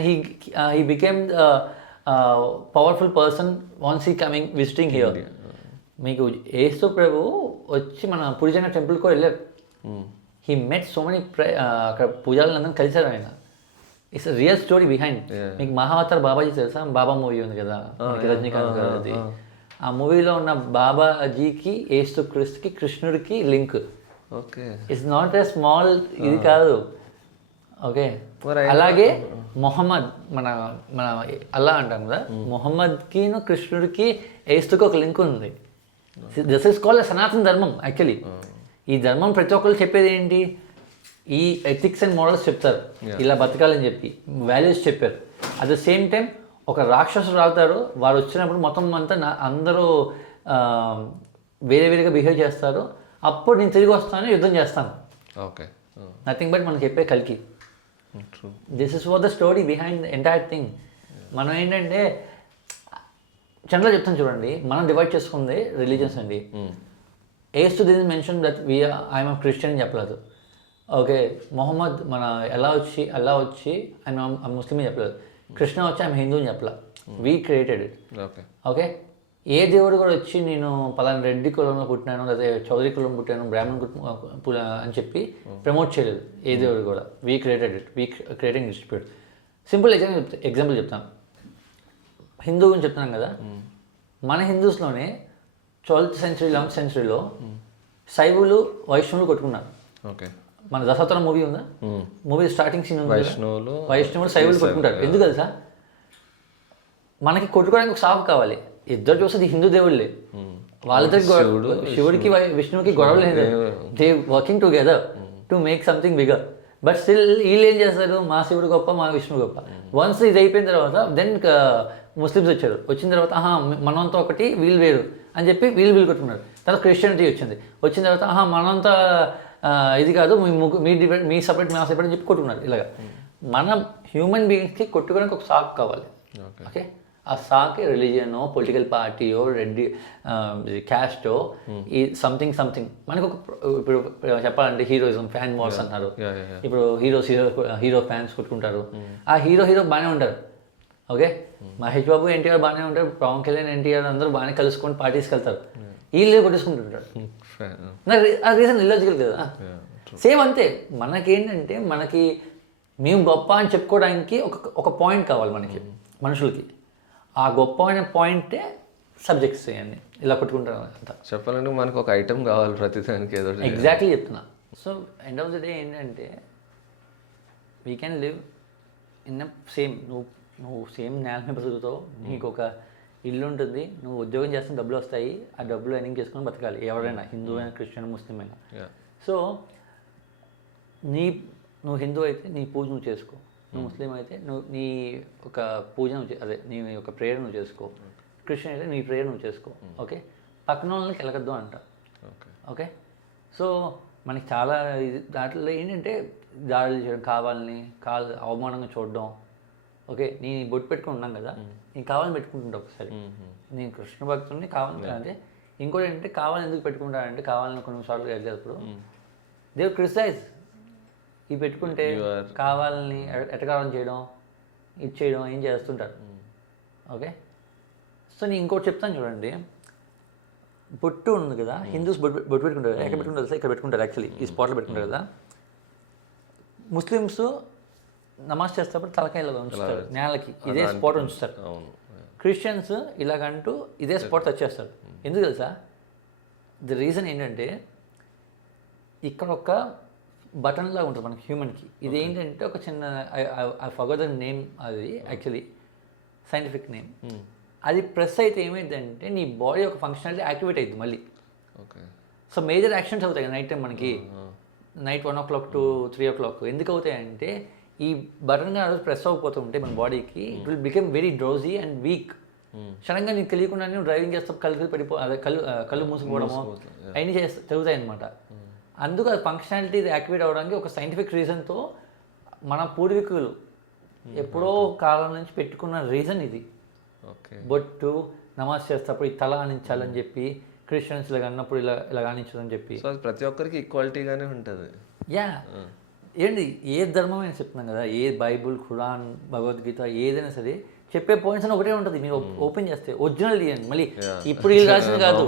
he became a powerful person once he visiting here. మీకు యేసు ప్రభు వచ్చి మన పురిజన టెంపుల్కి వెళ్ళారు. హీ మెట్ సో మెనీ అక్కడ పూజలందరూ కలిశారు ఆయన. It's real story behind. మీకు మహావతార్ బాబాజీ తెలుసా? బాబా మూవీ ఉంది కదా రజనీకాంత్ గారిది. ఆ మూవీలో ఉన్న బాబాజీకి యేసు క్రీస్తుకి కృష్ణుడికి link. Okay, it's not a small ఇది కాదు. ఓకే, అలాగే మొహమ్మద్ మన మన అల్లా అంటాం కదా, మొహమ్మద్కి కృష్ణుడికి యేసుకి ఒక లింక్ ఉంది. దిస్ ఇస్ కాల్డ్ సనాతన ధర్మం. యాక్చువల్లీ ఈ ధర్మం ప్రతి ఒక్కరు చెప్పేది ఏంటి, ఈ ఎథిక్స్ అండ్ మోరల్స్ చెప్తారు, ఇలా బతకాలని చెప్పి వాల్యూస్ చెప్పారు. అట్ ద సేమ్ టైం ఒక రాక్షసుడు రావుతారు, వారు వచ్చినప్పుడు మొత్తం అంతా అందరూ వేరే వేరేగా బిహేవ్ చేస్తారు. అప్పుడు నేను తిరిగి వస్తాను, యుద్ధం చేస్తాను. ఓకే, నథింగ్ బట్ మనం చెప్పే కల్కి. This is what the story behind the entire thing. మనం ఏంటంటే చంద్ర చెప్తాను చూడండి, మనం డివైడ్ చేసుకుంది రిలీజియన్స్ అండి. As to this mention that I'm Christian అని చెప్పలేదు. ఓకే, మొహమ్మద్ మన అల్లా వచ్చి ఆయన ముస్లిం అని చెప్పలేదు. కృష్ణ వచ్చి ఐఎమ్ హిందూ అని చెప్పలేదు. We created it. ఓకే, ఏ దేవుడు కూడా వచ్చి నేను పలానా రెడ్డి కులంలో పుట్టినాను, లేదా చౌదరి కులం పుట్టాను, బ్రాహ్మణ్ అని చెప్పి ప్రమోట్ చేయలేదు ఏ దేవుడు కూడా. We created it, we creating distribute. Simple example చెప్తాను. హిందూ గురించి చెప్తున్నాం కదా, మన హిందూస్లోనే 12th century 11th centuryలో శైవులు వైష్ణవులు కొట్టుకున్నారు. ఓకే, మన దశావతారం మూవీ ఉందా, మూవీ స్టార్టింగ్ సీన్ ఉంది, వైష్ణవులు శైవులు కొట్టుకుంటారు. ఎందుకు తెలుసా? మనకి కొట్టుకోవడానికి ఒక సాగు కావాలి. ఇద్దరు చూసేది హిందూ దేవుళ్ళే, వాళ్ళిద్దరికి శివుడికి విష్ణువుకి గొడవ లేదు. They working together to make something bigger. But still వీళ్ళు ఏం చేస్తారు, మా శివుడు గొప్ప, మా విష్ణువు గొప్ప. వన్స్ ఇది అయిపోయిన తర్వాత దెన్ ముస్లిమ్స్ వచ్చారు. వచ్చిన తర్వాత మనంతా ఒకటి వీళ్ళు వేరు అని చెప్పి వీళ్ళు కొట్టుకున్నారు. తర్వాత క్రిస్టియానిటీ వచ్చిన తర్వాత మనంతా ఇది కాదు, మీ సపరేట్ మా సపరేట్ అని చెప్పి కొట్టుకున్నారు. ఇలాగా మనం హ్యూమన్ బీయింగ్స్కి కొట్టుకోవడానికి ఒక సాకు కావాలి. ఓకే, ఆ సాకి రిలీజియనో పొలిటికల్ పార్టీయో రెడ్డి క్యాస్టో ఈ సంథింగ్ మనకు ఇప్పుడు చెప్పాలంటే హీరోయిజం ఫ్యాన్ వార్స్ అంటారు. ఇప్పుడు హీరో ఫ్యాన్స్ కొట్టుకుంటారు. ఆ హీరో బాగానే ఉంటారు, ఓకే, మహేష్ బాబు ఎన్టీఆర్ బాగానే ఉంటారు, పవన్ కళ్యాణ్ ఎన్టీఆర్ అందరూ బాగానే కలుసుకొని పార్టీస్కి వెళ్తారు, వీళ్ళు కొట్టేసుకుంటుంటారు. నాకు ఆ రీజన్ ఇల్లాజికల్ కదా. సేమ్ అంతే, మనకేంటంటే మేము గొప్ప అని చెప్పుకోవడానికి ఒక పాయింట్ కావాలి మనకి, మనుషులకి. ఆ గొప్ప అనే పాయింటే సబ్జెక్ట్స్ అన్ని ఇలా కొట్టుకుంటారు అంత. చెప్పాలంటే మనకు ఒక ఐటమ్ కావాలి ప్రతిదానికి ఏదో. ఎగ్జాక్ట్లీ చెప్తున్నా. So end of the day ఏంటంటే we can live in same, నువ్వు సేమ్ నేల మీద బతుకుతావు, నీకు ఒక ఇల్లు ఉంటుంది, నువ్వు ఉద్యోగం చేస్తున్న డబ్బులు వస్తాయి, ఆ డబ్బులు ఎర్నింగ్ చేసుకొని బతకాలి ఎవరైనా, హిందూ అయినా క్రిస్టియన్ ముస్లిం అయినా. సో నువ్వు హిందూ అయితే నీ పూజ నువ్వు చేసుకో, నువ్వు ముస్లిం అయితే నీ ఒక పూజ అదే నీ యొక్క ప్రేయర్ నువ్వు చేసుకో, క్రిస్టియన్ అయితే నీ ప్రేయర్ నువ్వు చేసుకో. ఓకే, పక్కన వాళ్ళకి వెళ్ళకద్దు అంట. ఓకే, సో మనకి చాలా దాంట్లో ఏంటంటే దాడులు చేయడం, కావాలని అవమానంగా చూడడం. ఓకే, నేను బొట్టు పెట్టుకుని ఉన్నాం కదా, నేను కావాలని పెట్టుకుంటుంటా ఒకసారి, నేను కృష్ణ భక్తుడిని కావాలని. అంటే ఇంకోటి ఏంటంటే కావాలని ఎందుకు పెట్టుకుంటానంటే, కావాలని కొన్ని సార్లు వెళ్ళేటప్పుడు దే క్రిటిసైజ్ ఇవి పెట్టుకుంటే కావాలని ఎటకారం చేయడం, ఇది చేయడం ఏం చేస్తుంటారు. ఓకే, సో నేను ఇంకోటి చెప్తాను చూడండి, బొట్టు ఉంది కదా, హిందూస్ బొట్టు పెట్టుకుంటారు, ఎక్కడ పెట్టుకుంటారు తెలుసా, ఇక్కడ పెట్టుకుంటారు యాక్చువల్లీ, ఈ స్పాట్లో పెట్టుకుంటారు కదా. ముస్లిమ్స్ నమాజ్ చేసేటప్పుడు తలకాయలో ఉంచుతారు, నేలకి ఇదే స్పాట్ ఉంచుతారు. క్రిస్టియన్స్ ఇలాగంటూ ఇదే స్పాట్ టచ్ చేస్తారు. ఎందుకు తెలుసా? ది రీజన్ ఏంటంటే ఇక్కడ ఒక బటన్ లాగా ఉంటుంది మనకి హ్యూమన్కి. ఇది ఏంటంటే ఒక చిన్న ఐ ఫర్గాట్ ద నేమ్, అది యాక్చువల్లీ సైంటిఫిక్ నేమ్. అది ప్రెస్ అయితే ఏమైందంటే నీ బాడీ ఒక ఫంక్షనాలిటీ యాక్టివేట్ అవుతుంది మళ్ళీ. సో మేజర్ యాక్షన్స్ అవుతాయి నైట్ టైం మనకి, నైట్ 1 o'clock to 3 o'clock. ఎందుకు అవుతాయంటే ఈ బటన్గా ఆ రోజు ప్రెస్ అవ్వకపోతుంటే మన బాడీకి it will become very drowsy and weak. సడన్గా నీకు తెలియకుండా నువ్వు డ్రైవింగ్ చేస్తావు, అదే కళ్ళు మూసుకుపోవడము అవన్నీ జరుగుతాయి అనమాట. అందుకు అది ఫంక్షనాలిటీ యాక్టివేట్ అవ్వడానికి ఒక సైంటిఫిక్ రీజన్తో మన పూర్వీకులు ఎప్పుడో కాలం నుంచి పెట్టుకున్న రీజన్ ఇది. బొట్టు నమాజ్ చేసేటప్పుడు ఈ తల ఆనించాలని చెప్పి, క్రిస్టియన్స్ ఇలా అన్నప్పుడు ఇలా ఆనించాలని చెప్పి. సో ప్రతి ఒక్కరికి ఈక్వాలిటీగానే ఉంటుంది. యా, ఏంటి ఏ ధర్మం అని చెప్తున్నాం కదా, ఏ బైబుల్, ఖురాన్, భగవద్గీత ఏదైనా సరే చెప్పే పాయింట్స్ అని ఒకటే ఉంటుంది. మీరు ఓపెన్ చేస్తే ఒరిజినల్ తీయండి. మళ్ళీ ఇప్పుడు వీళ్ళు రాసింది కాదు,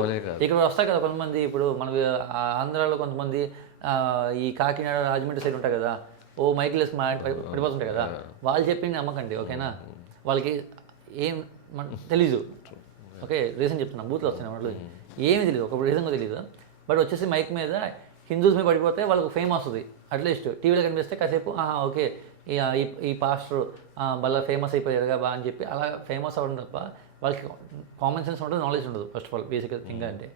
ఇక్కడ వస్తాయి కదా కొంతమంది. ఇప్పుడు మన ఆంధ్రాలో కొంతమంది ఈ కాకినాడ, రాజమండ్రి సైడ్ ఉంటాయి కదా, ఓ మైకిల్ పడిపోతుంటాయి కదా, వాళ్ళు చెప్పింది నమ్మకండి. ఓకేనా, వాళ్ళకి ఏం తెలీదు. ఓకే, రీజన్ చెప్తున్నా, బూత్లో వస్తున్నాయి వాళ్ళు ఏమీ తెలియదు, ఒక రీజన్ కూడా తెలియదు. బట్ వచ్చేసి మైక్ మీద హిందూస్ మీద పడిపోతే వాళ్ళకు ఫేమ్ వస్తుంది. అట్లీస్ట్ టీవీలో కనిపిస్తే కాసేపు ఓకే ఈ పాస్టర్ వాళ్ళ ఫేమస్ అయిపోయారు కదా అని చెప్పి అలా ఫేమస్ అవ్వడం తప్ప వాళ్ళకి కామన్ సెన్స్ ఉంటుంది, నాలెడ్జ్ ఉండదు. First of all basic thing అంటే.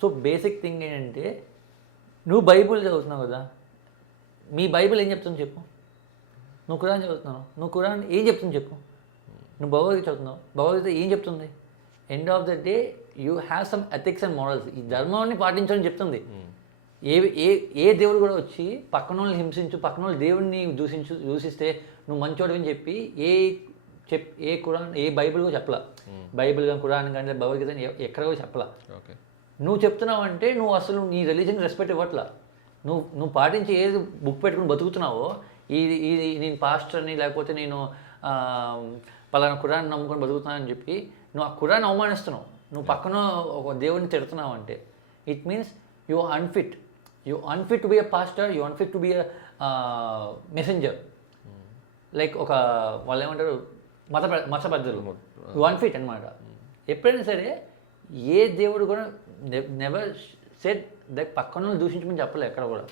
సో బేసిక్ థింగ్ ఏంటంటే నువ్వు బైబుల్ చదువుతున్నావు కదా, మీ బైబిల్ ఏం చెప్తుంది చెప్పు. నువ్వు ఖురాన్ చదువుతున్నావు, నువ్వు ఖురాన్ ఏం చెప్తుంది చెప్పు. నువ్వు భగవద్గీత చదువుతున్నావు, భగవద్గీత ఏం చెప్తుంది. End of the day you have some ethics and morals. ఈ ధర్మాన్ని పాటించని చెప్తుంది. ఏ దేవుడు కూడా వచ్చి పక్కన వాళ్ళని హింసించు, పక్కన వాళ్ళు దేవుడిని దూషిస్తే నువ్వు మంచోడు అని చెప్పి ఏ ఖురాన్, ఏ బైబిల్ కూడా చెప్పలా. బైబిల్ కానీ, ఖురాన్ కానీ, భగవద్గీత ఎక్కడ కూడా చెప్పలా. నువ్వు చెప్తున్నావు అంటే నువ్వు అసలు నీ రిలీజన్ రెస్పెక్ట్ ఇవ్వట్లా. నువ్వు పాటించి ఏది బుక్ పెట్టుకుని బతుకుతున్నావో, ఇది నేను పాస్టర్ని లేకపోతే నేను పలానా ఖురాన్ నమ్ముకొని బతుకుతున్నానని చెప్పి నువ్వు ఆ ఖురాన్ అవమానిస్తున్నావు. నువ్వు పక్కన ఒక దేవుడిని తిడుతున్నావు అంటే it means you are unfit. You unfit to be a pastor, you unfit to be a messenger. Like ఒక వాళ్ళు ఏమంటారు మతపద్ధతులు, యు అన్ఫిట్ అనమాట. ఎప్పుడైనా సరే ఏ దేవుడు కూడా నెవర్ సెడ్ దట్ పక్కన దూషించమని చెప్పలేదు ఎక్కడ కూడా.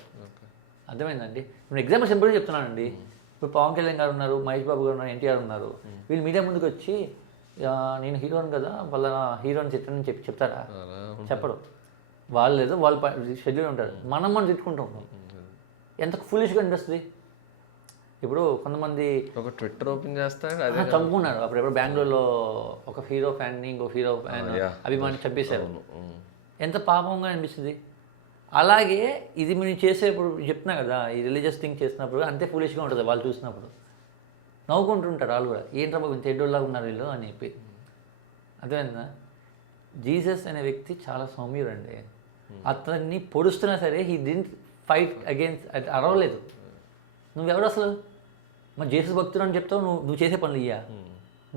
అర్థమైందండి. ఇప్పుడు ఎగ్జాంపుల్ సింపుల్గా చెప్తున్నానండి. ఇప్పుడు పవన్ కళ్యాణ్ గారు ఉన్నారు, మహేష్ బాబు గారు ఉన్నారు, ఎన్టీఆర్ ఉన్నారు. వీళ్ళు మీడియా ముందుకు వచ్చి నేను హీరోని కదా వాళ్ళ హీరోని చిత్రం చెప్తారా? చెప్పరు. వాళ్ళు ఏదో వాళ్ళు షెడ్యూల్ ఉంటారు. మనం తిట్టుకుంటూ ఉంటాం. ఎంత ఫులిష్గా అనిపిస్తుంది. ఇప్పుడు కొంతమంది ఒక ట్విట్టర్ ఓపెన్ చేస్తారు, చంపుకున్నారు. అప్పుడు బెంగళూరులో ఒక హీరో ఫ్యాన్ని ఇంకో హీరో ఫ్యాన్ అభిమాని చంపేశారు. ఎంత పాపంగా అనిపిస్తుంది. అలాగే ఇది మేము చేసేప్పుడు చెప్తున్నా కదా, ఈ రిలీజియస్ థింగ్ చేసినప్పుడు అంతే ఫులిష్గా ఉంటుంది. వాళ్ళు చూసినప్పుడు నవ్వుకుంటుంటారు. వాళ్ళు కూడా ఏంట్రా బాబు ఇంత ఎడ్డోళ్ళలాగా ఉన్నారు వీళ్ళు అని చెప్పి. అర్థమైందా? జీసస్ అనే వ్యక్తి చాలా సౌమ్యుడండి. అతన్ని పొడుస్తున్నా సరే హీ డింట్ ఫైట్ అగేన్స్ట్, అరవలేదు. నువ్వెవరు అసలు? మరి జీసస్ భక్తుడు అని చెప్తావు, నువ్వు చేసే పనులు ఇయ్యా.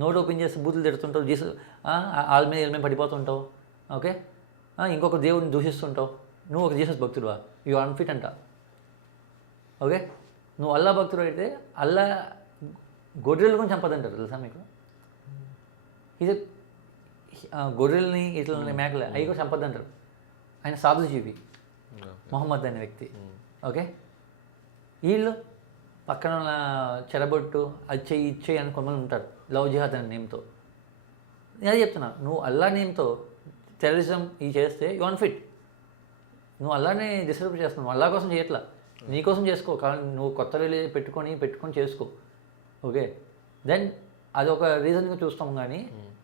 నోట్ ఓపెన్ చేసి బూతులు తిడుతుంటావు, వాళ్ళ మీద వీళ్ళ మీద పడిపోతుంటావు. ఓకే, ఇంకొక దేవుడిని దూషిస్తుంటావు. నువ్వు ఒక జీసస్ భక్తుడువా? యు అన్ఫిట్ అంట. ఓకే, నువ్వు అల్లా భక్తుడు అయితే అల్లా గొర్రెలు కూడా చంపదంటారు తెలుసా మీకు? ఇది గొర్రెల్ని ఇట్లని మేకలు అవి కూడా చంపద్దంటారు. ఆయన సాధుజీవి మొహమ్మద్ అనే వ్యక్తి. ఓకే, వీళ్ళు పక్కన చెరబొట్టు అది చెయ్యి ఇచ్చేయి అని కొంతమంది ఉంటారు, లవ్ జిహాద్ అనే నేమ్తో. నేను అదే చెప్తున్నా, నువ్వు అల్లా నేమ్తో టెర్రరిజం ఇది చేస్తే యు అన్ఫిట్. నువ్వు అల్లానే డిస్టర్బ్ చేస్తున్నావు, అల్లా కోసం చేయట్లా, నీ కోసం చేసుకో. కానీ నువ్వు కొత్త రిలీజ్ పెట్టుకొని చేసుకో. ఓకే, దెన్ అది ఒక రీజన్గా చూస్తాం. కానీ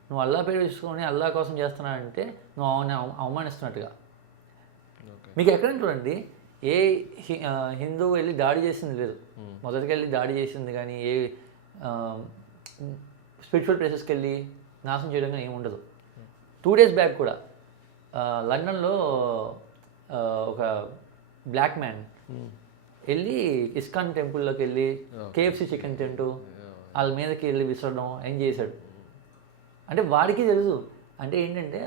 నువ్వు అల్లా పేరు తీసుకొని అల్లా కోసం చేస్తున్నానంటే నువ్వు అవమానిస్తున్నట్టుగా. మీకు ఎక్కడ చూడండి, ఏ హిందువు వెళ్ళి దాడి చేసింది లేదు. మొదటికి వెళ్ళి దాడి చేసింది కానీ ఏ స్పిరిచువల్ ప్లేసెస్కి వెళ్ళి నాశనం చేయడం కానీ ఏమి ఉండదు. 2 days బ్యాక్ కూడా లండన్లో ఒక బ్లాక్ మ్యాన్ వెళ్ళి ఇస్కాన్ టెంపుల్లోకి వెళ్ళి KFC చికెన్ తింటూ వాళ్ళ మీదకి వెళ్ళి విసరడం ఏం చేశాడు. అంటే వాడికి తెలుసు, అంటే ఏంటంటే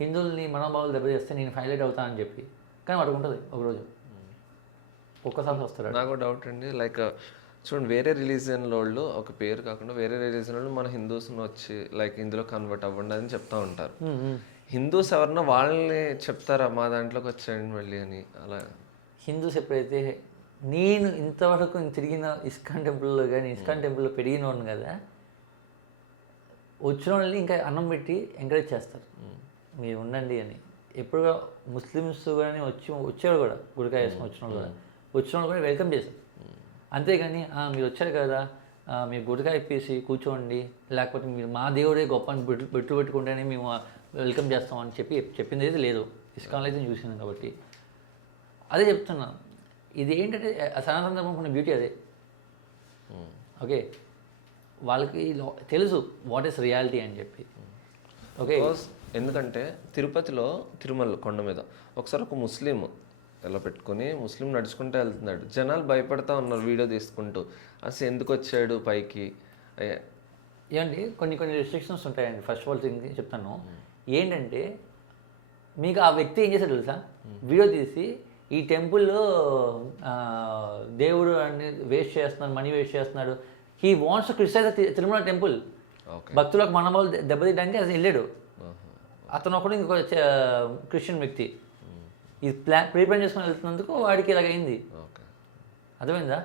హిందువుల్ని మనోభావాలు దెబ్బతీస్తే నేను హైలైట్ అవుతానని చెప్పి. కానీ వాడికి ఉంటుంది ఒకరోజు, ఒక్కసారి వస్తాడు. నాకు డౌట్ అండి, లైక్ చూడండి, వేరే రిలీజియన్ వాళ్ళు ఒక పేరు కాకుండా వేరే రిలీజియన్ వాళ్ళు మన హిందూస్ని వచ్చి లైక్ ఇందులో కన్వర్ట్ అవ్వండి అని చెప్తా ఉంటారు. హిందూస్ ఎవరన్నా వాళ్ళని చెప్తారా మా దాంట్లోకి వచ్చేయండి మళ్ళీ అని? అలా హిందూస్ ఎప్పుడైతే నేను ఇంతవరకు తిరిగిన ఇస్కాన్ టెంపుల్లో కానీ ఇస్కాన్ టెంపుల్లో పెరిగిన వాడిని కదా, వచ్చిన వాళ్ళని ఇంకా అన్నం పెట్టి ఎంకరేజ్ చేస్తారు, మీరు ఉండండి అని. ఎప్పుడు ముస్లిమ్స్ కానీ వచ్చేవాడు కూడా గుడికాయ వేసుకొని వచ్చిన వాళ్ళు కూడా వెల్కమ్ చేశారు. అంతేగాని మీరు వచ్చారు కదా మీరు గుడికాయ ఇప్పేసి కూర్చోండి, లేకపోతే మీరు మా దేవుడే గొప్ప అని బెట్లు పెట్టుకుంటేనే మేము వెల్కమ్ చేస్తామని చెప్పింది అయితే లేదు. ఇస్కాన్లో అయితే చూసినాం కాబట్టి అదే చెప్తున్నాను. ఇది ఏంటంటే సనాతన ధర్మం ఉన్న బ్యూటీ అదే. ఓకే, వాళ్ళకి తెలుసు వాట్ ఈస్ రియాలిటీ అని చెప్పి. ఓకే, ఎందుకంటే తిరుపతిలో తిరుమల కొండ మీద ఒకసారి ఒక ముస్లిం ఎలా పెట్టుకొని ముస్లిం నడుచుకుంటూ వెళ్తున్నాడు, జనాలు భయపడతా ఉన్నారు వీడియో తీసుకుంటూ, అసలు ఎందుకు వచ్చాడు పైకి. ఏమండి కొన్ని రెస్ట్రిక్షన్స్ ఉంటాయండి. ఫస్ట్ ఆఫ్ ఆల్ థింగ్ చెప్తాను ఏంటంటే, మీకు ఆ వ్యక్తి ఏం చేశాడు తెలుసా, వీడియో తీసి ఈ టెంపుల్లో దేవుడు అన్ని వేస్ట్ చేస్తున్నాడు, మనీ వేస్ట్ చేస్తున్నాడు. He wants to criticise Tirumala temple. భక్తులకు మనోభావాలు దెబ్బతీయడానికి అది వెళ్ళాడు. అతను ఒకడు ఇంకొక క్రిస్టియన్ వ్యక్తి ఈ ప్రీప్లాన్ చేసుకొని వెళ్తున్నందుకు వాడికి ఇలాగైంది. అర్థమైందా?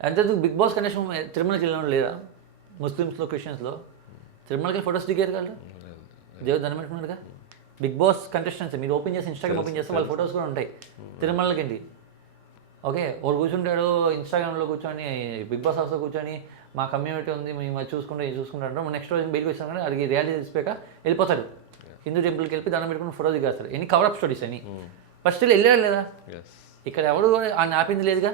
అంతేందుకు బిగ్ బాస్ కండిషన్ తిరుమలకి వెళ్ళడం లేదా? ముస్లిమ్స్లో క్రిస్టియన్స్లో తిరుమలకి ఫొటోస్ దిగారు కదా, దేవుడు దండం పెట్టుకున్నాడుగా. బిగ్ బాస్ కంటెస్టెంట్స్ మీరు ఓపెన్ చేసి ఇన్స్టాగ్రామ్ ఓపెన్ చేస్తే వాళ్ళ ఫొటోస్ కూడా ఉంటాయి తిరుమలకి ఏంటి. ఓకే, వాడు కూర్చుంటాడు ఇన్స్టాగ్రామ్లో కూర్చొని, బిగ్ బాస్ హౌస్లో కూర్చొని మా కమ్యూనిటీ ఉంది మేము చూసుకుంటాడు. నెక్స్ట్ రోజు బయటకు వచ్చాను కానీ అడిగి రియాలిటీ తెలిసిపోయాక వెళ్ళిపోతాడు. హిందూ టెంపుల్కి వెళ్ళి దండం పెట్టుకుని ఫోటో దిగేస్తారు. ఎన్ని కవరప్ స్టోరీస్ అని. ఫస్ట్ వెళ్ళాడు లేదా? ఇక్కడ ఎవడు ఆయన ఆపింది లేదుగా.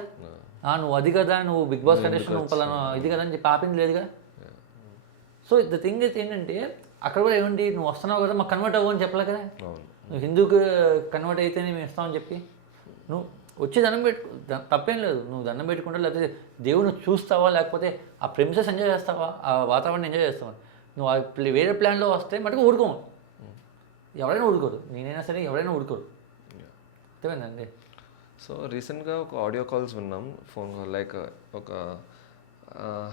నువ్వు అది కదా, నువ్వు బిగ్ బాస్ కంటెస్టెంట్ పలానా ఇది కదా అని చెప్పి ఆపింది లేదుగా. సో ద థింగ్ ఇస్ ఏంటంటే, అక్కడ కూడా ఏమండి నువ్వు వస్తున్నావు కదా మాకు కన్వర్ట్ అవ్వు అని చెప్పలే కదా. నువ్వు హిందూకి కన్వర్ట్ అయితేనే మేము ఇస్తామని చెప్పి నువ్వు వచ్చి దండం పెట్టు, తప్పేం లేదు. నువ్వు దండం పెట్టుకుంటా, లేకపోతే దేవుని చూస్తావా, లేకపోతే ఆ ప్రెమిసెస్ ఎంజాయ్ చేస్తావా, ఆ వాతావరణం ఎంజాయ్ చేస్తావా. నువ్వు వేరే ప్లాన్లో వస్తే మటుకు ఊరుకోము. ఎవరైనా ఊరుకోరు, నేనైనా సరే ఎవరైనా ఊరుకోరు. అర్థమైందండి. సో రీసెంట్గా ఒక ఆడియో కాల్స్ విన్నాం, ఫోన్ కాల్, లైక్ ఒక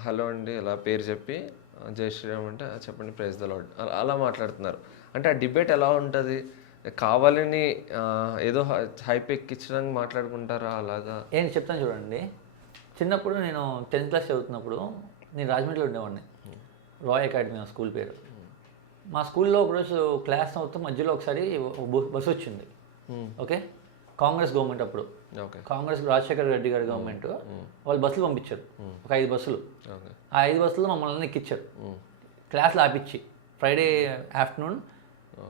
హలో అండి ఇలా పేరు చెప్పి జై శ్రీరామ్ అంటే చెప్పండి ప్రైజ్ ద లార్డ్ అలా మాట్లాడుతున్నారు. అంటే ఆ డిబేట్ ఎలా ఉంటుంది? కావాలని ఏదో హైప్ ఎక్కించడానికి మాట్లాడుకుంటారా అలాగా? ఏం చెప్తాను చూడండి. చిన్నప్పుడు నేను 10th క్లాస్ చదువుతున్నప్పుడు నేను రాజమండ్రిలో ఉండేవాడిని. రాయ్ అకాడమీ ఆ స్కూల్ పేరు. మా స్కూల్లో ఒకరోజు క్లాస్ అవుతూ మధ్యలో ఒకసారి బస్సు వచ్చింది. ఓకే, కాంగ్రెస్ గవర్నమెంట్ అప్పుడు, కాంగ్రెస్ రాజశేఖర్ రెడ్డి గారి గవర్నమెంట్ వాళ్ళు బస్సులు పంపించారు, ఒక 5 బస్సులు. ఆ 5 బస్సులు మమ్మల్ని ఎక్కించారు క్లాస్లో ఆపించి. ఫ్రైడే ఆఫ్టర్నూన్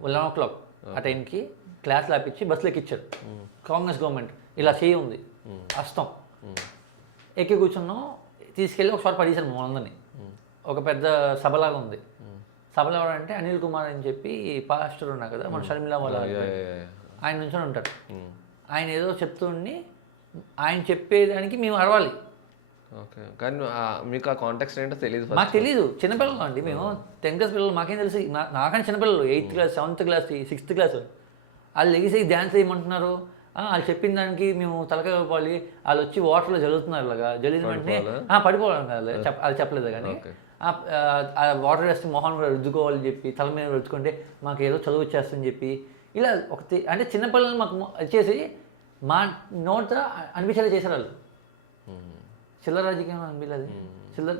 11 o'clock ఆ టైంకి క్లాస్లో ఆపించి బస్సులు ఎక్కించారు. కాంగ్రెస్ గవర్నమెంట్ ఇలా చేయి ఉంది అస్తం. ఎక్కి కూర్చున్నాం, తీసుకెళ్ళి ఒకసారి పడేశారు మమ్మల్ని. ఒక పెద్ద సభలాగా ఉంది. సభలో అంటే అనిల్ కుమార్ అని చెప్పి పాస్టర్ ఉన్నారు కదా మన షర్మిలా వాళ్ళ, ఆయన నుంచొని ఉంటారు. ఆయన ఏదో చెప్తుండి ఆయన చెప్పేదానికి మేము అరవాలి. ఓకే, కానీ మీకు ఆ కాంటెక్స్ట్ ఏంటో తెలియదు. మాకు తెలీదు, చిన్నపిల్లలు అండి మేము, 10th క్లాస్ పిల్లలు, మాకేం తెలుసు, నాకని చిన్నపిల్లలు 8th class 7th class 6th class, వాళ్ళు లెగిసి డ్యాన్స్ వేయమంటున్నారు, వాళ్ళు చెప్పిన దానికి మేము తలకాయ ఊపాలి, వాళ్ళు వచ్చి వాటర్లో జల్లుతున్నారు, ఇలాగా జల్లిన వెంటనే పడిపోవడం కాదు, అది చెప్పలేదు కానీ ఆ వాటర్ వేస్తే మొహం కూడా రుద్దుకోవాలని చెప్పి తల మీద రుద్దుకుంటే మాకు ఏదో చదువు వచ్చేస్తుందని చెప్పి ఇలా అంటే చిన్నపిల్లలు మాకు వచ్చేసి మా నోట్తో అనిపించేలా చేశారు వాళ్ళు. చిల్లర రాజకీయం అనిపించలేదు,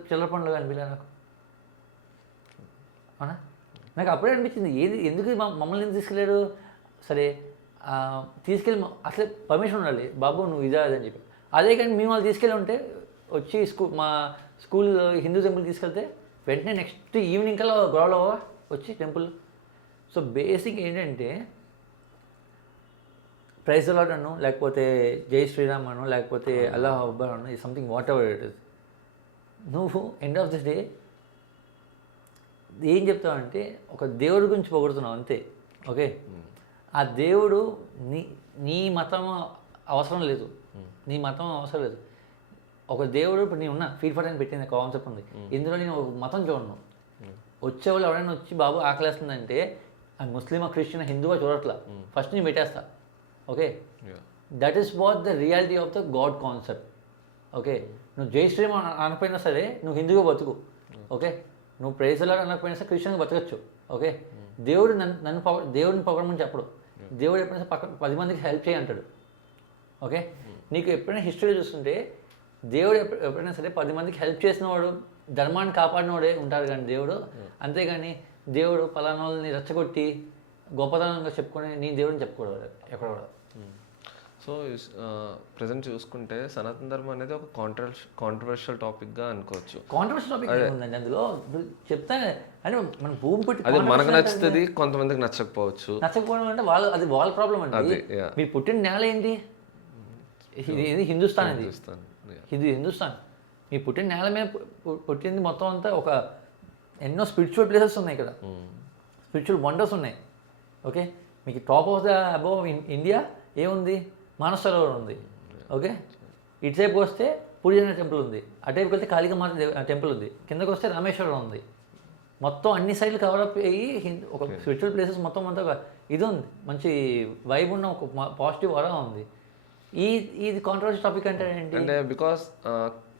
చిల్లర పండుగ అనిపించలేదు నాకు. అవునా, నాకు అప్పుడే అనిపించింది ఎందుకు మమ్మల్ని ఎందుకు తీసుకెళ్ళాడు. సరే తీసుకెళ్ళి అసలే పర్మిషన్ ఉండాలి, బాబు నువ్వు ఇదా అని చెప్పి. అదే కానీ మేము వాళ్ళు తీసుకెళ్ళి ఉంటే వచ్చి మా స్కూల్ హిందూ టెంపుల్ తీసుకెళ్తే వెంటనే నెక్స్ట్ ఈవినింగ్ కల్లా గొడవలో వచ్చి టెంపుల్. సో బేసిక్ ఏంటంటే ప్రైజ్ అలాట్ అను, లేకపోతే జై శ్రీరామ్ అను, లేకపోతే అల్లాహ్ అక్బర్ అను, ఈ something what ever it is, నువ్వు ఎండ్ ఆఫ్ దిస్ డే ఏం చెప్తావంటే ఒక దేవుడి గురించి పొగుడుతున్నావు అంతే. ఓకే, ఆ దేవుడు నీ మతం అవసరం లేదు, నీ మతం అవసరం లేదు. ఒక దేవుడు ఇప్పుడు నేను ఉన్నా ఫీల్ ఫర్ అని పెట్టింది కాన్సెప్ట్ ఉంది, ఇందులో నేను ఒక మతం చూడను. వచ్చేవాళ్ళు ఎవరైనా వచ్చి బాబు ఆకలేస్తుందంటే అది ముస్లిం క్రిస్టియన్ హిందువా చూడట్లా, ఫస్ట్ నేను పెట్టేస్తా. Okay, that is what the reality of the God concept. Okay, నువ్వు జై శ్రీరామ్ అనకపోయినా సరే నువ్వు హిందువుగా బతుకు. ఓకే, నువ్వు ప్రైజ్లా అనకపోయినా సరే క్రిస్టియన్గా బతకచ్చు. ఓకే, దేవుడు దేవుడిని పొగడమని చెప్పడు, దేవుడు ఎప్పుడైనా పక్క 10 మందికి హెల్ప్ చేయి అంటాడు. ఓకే, నీకు ఎప్పుడైనా హిస్టరీ చూస్తుంటే దేవుడు ఎప్పుడైనా సరే 10 మందికి హెల్ప్ చేసిన వాడు, ధర్మాన్ని కాపాడినవాడే ఉంటాడు కానీ దేవుడు. అంతేగాని దేవుడు పలానా వాళ్ళని రెచ్చగొట్టి గొప్పతనంగా చెప్పుకొని నీ దేవుడిని చెప్పుకోవడం ఎక్కడ కూడా. సో ప్రజెంట్ చూసుకుంటే సనాతన ధర్మం అనేది ఒక కాంట్రవర్షియల్ టాపిక్గా అనుకోవచ్చు. కాంట్రవర్షియల్ టాపిక్ ఉందండి అందులో చెప్తా అంటే మన భూమి పుట్టి అది మనకు నచ్చుతుంది, కొంతమందికి నచ్చకపోవచ్చు. నచ్చకపోవడం అంటే అది వాళ్ళ ప్రాబ్లం అండి. మీరు పుట్టిన నేల ఏంటి, ఇది హిందుస్థాన్, ఇది హిందుస్థాన్. మీ పుట్టిన నేల మీద పుట్టింది మొత్తం అంతా ఒక ఎన్నో స్పిరిచువల్ ప్లేసెస్ ఉన్నాయి ఇక్కడ, స్పిరిచువల్ వండర్స్ ఉన్నాయి. ఓకే, మీకు top of the above India ఏముంది, మానస సరోవర్ ఉంది. ఓకే, ఇటు సైపు వస్తే పూజన టెంపుల్ ఉంది, అటువైపుకి వెళ్తే కాళికామాత టెంపుల్ ఉంది, కిందకు వస్తే రామేశ్వరం ఉంది. మొత్తం అన్ని సైడ్లు కవర్ అప్ అయ్యి ఒక స్పిరిచువల్ ప్లేసెస్ మొత్తం అంతా ఒక ఇది ఉంది, మంచి వైబ్ ఉన్న ఒక పాజిటివ్ వరా ఉంది. ఇది కాంట్రవర్షియల్ టాపిక్ అంటే ఏంటి అంటే బికాస్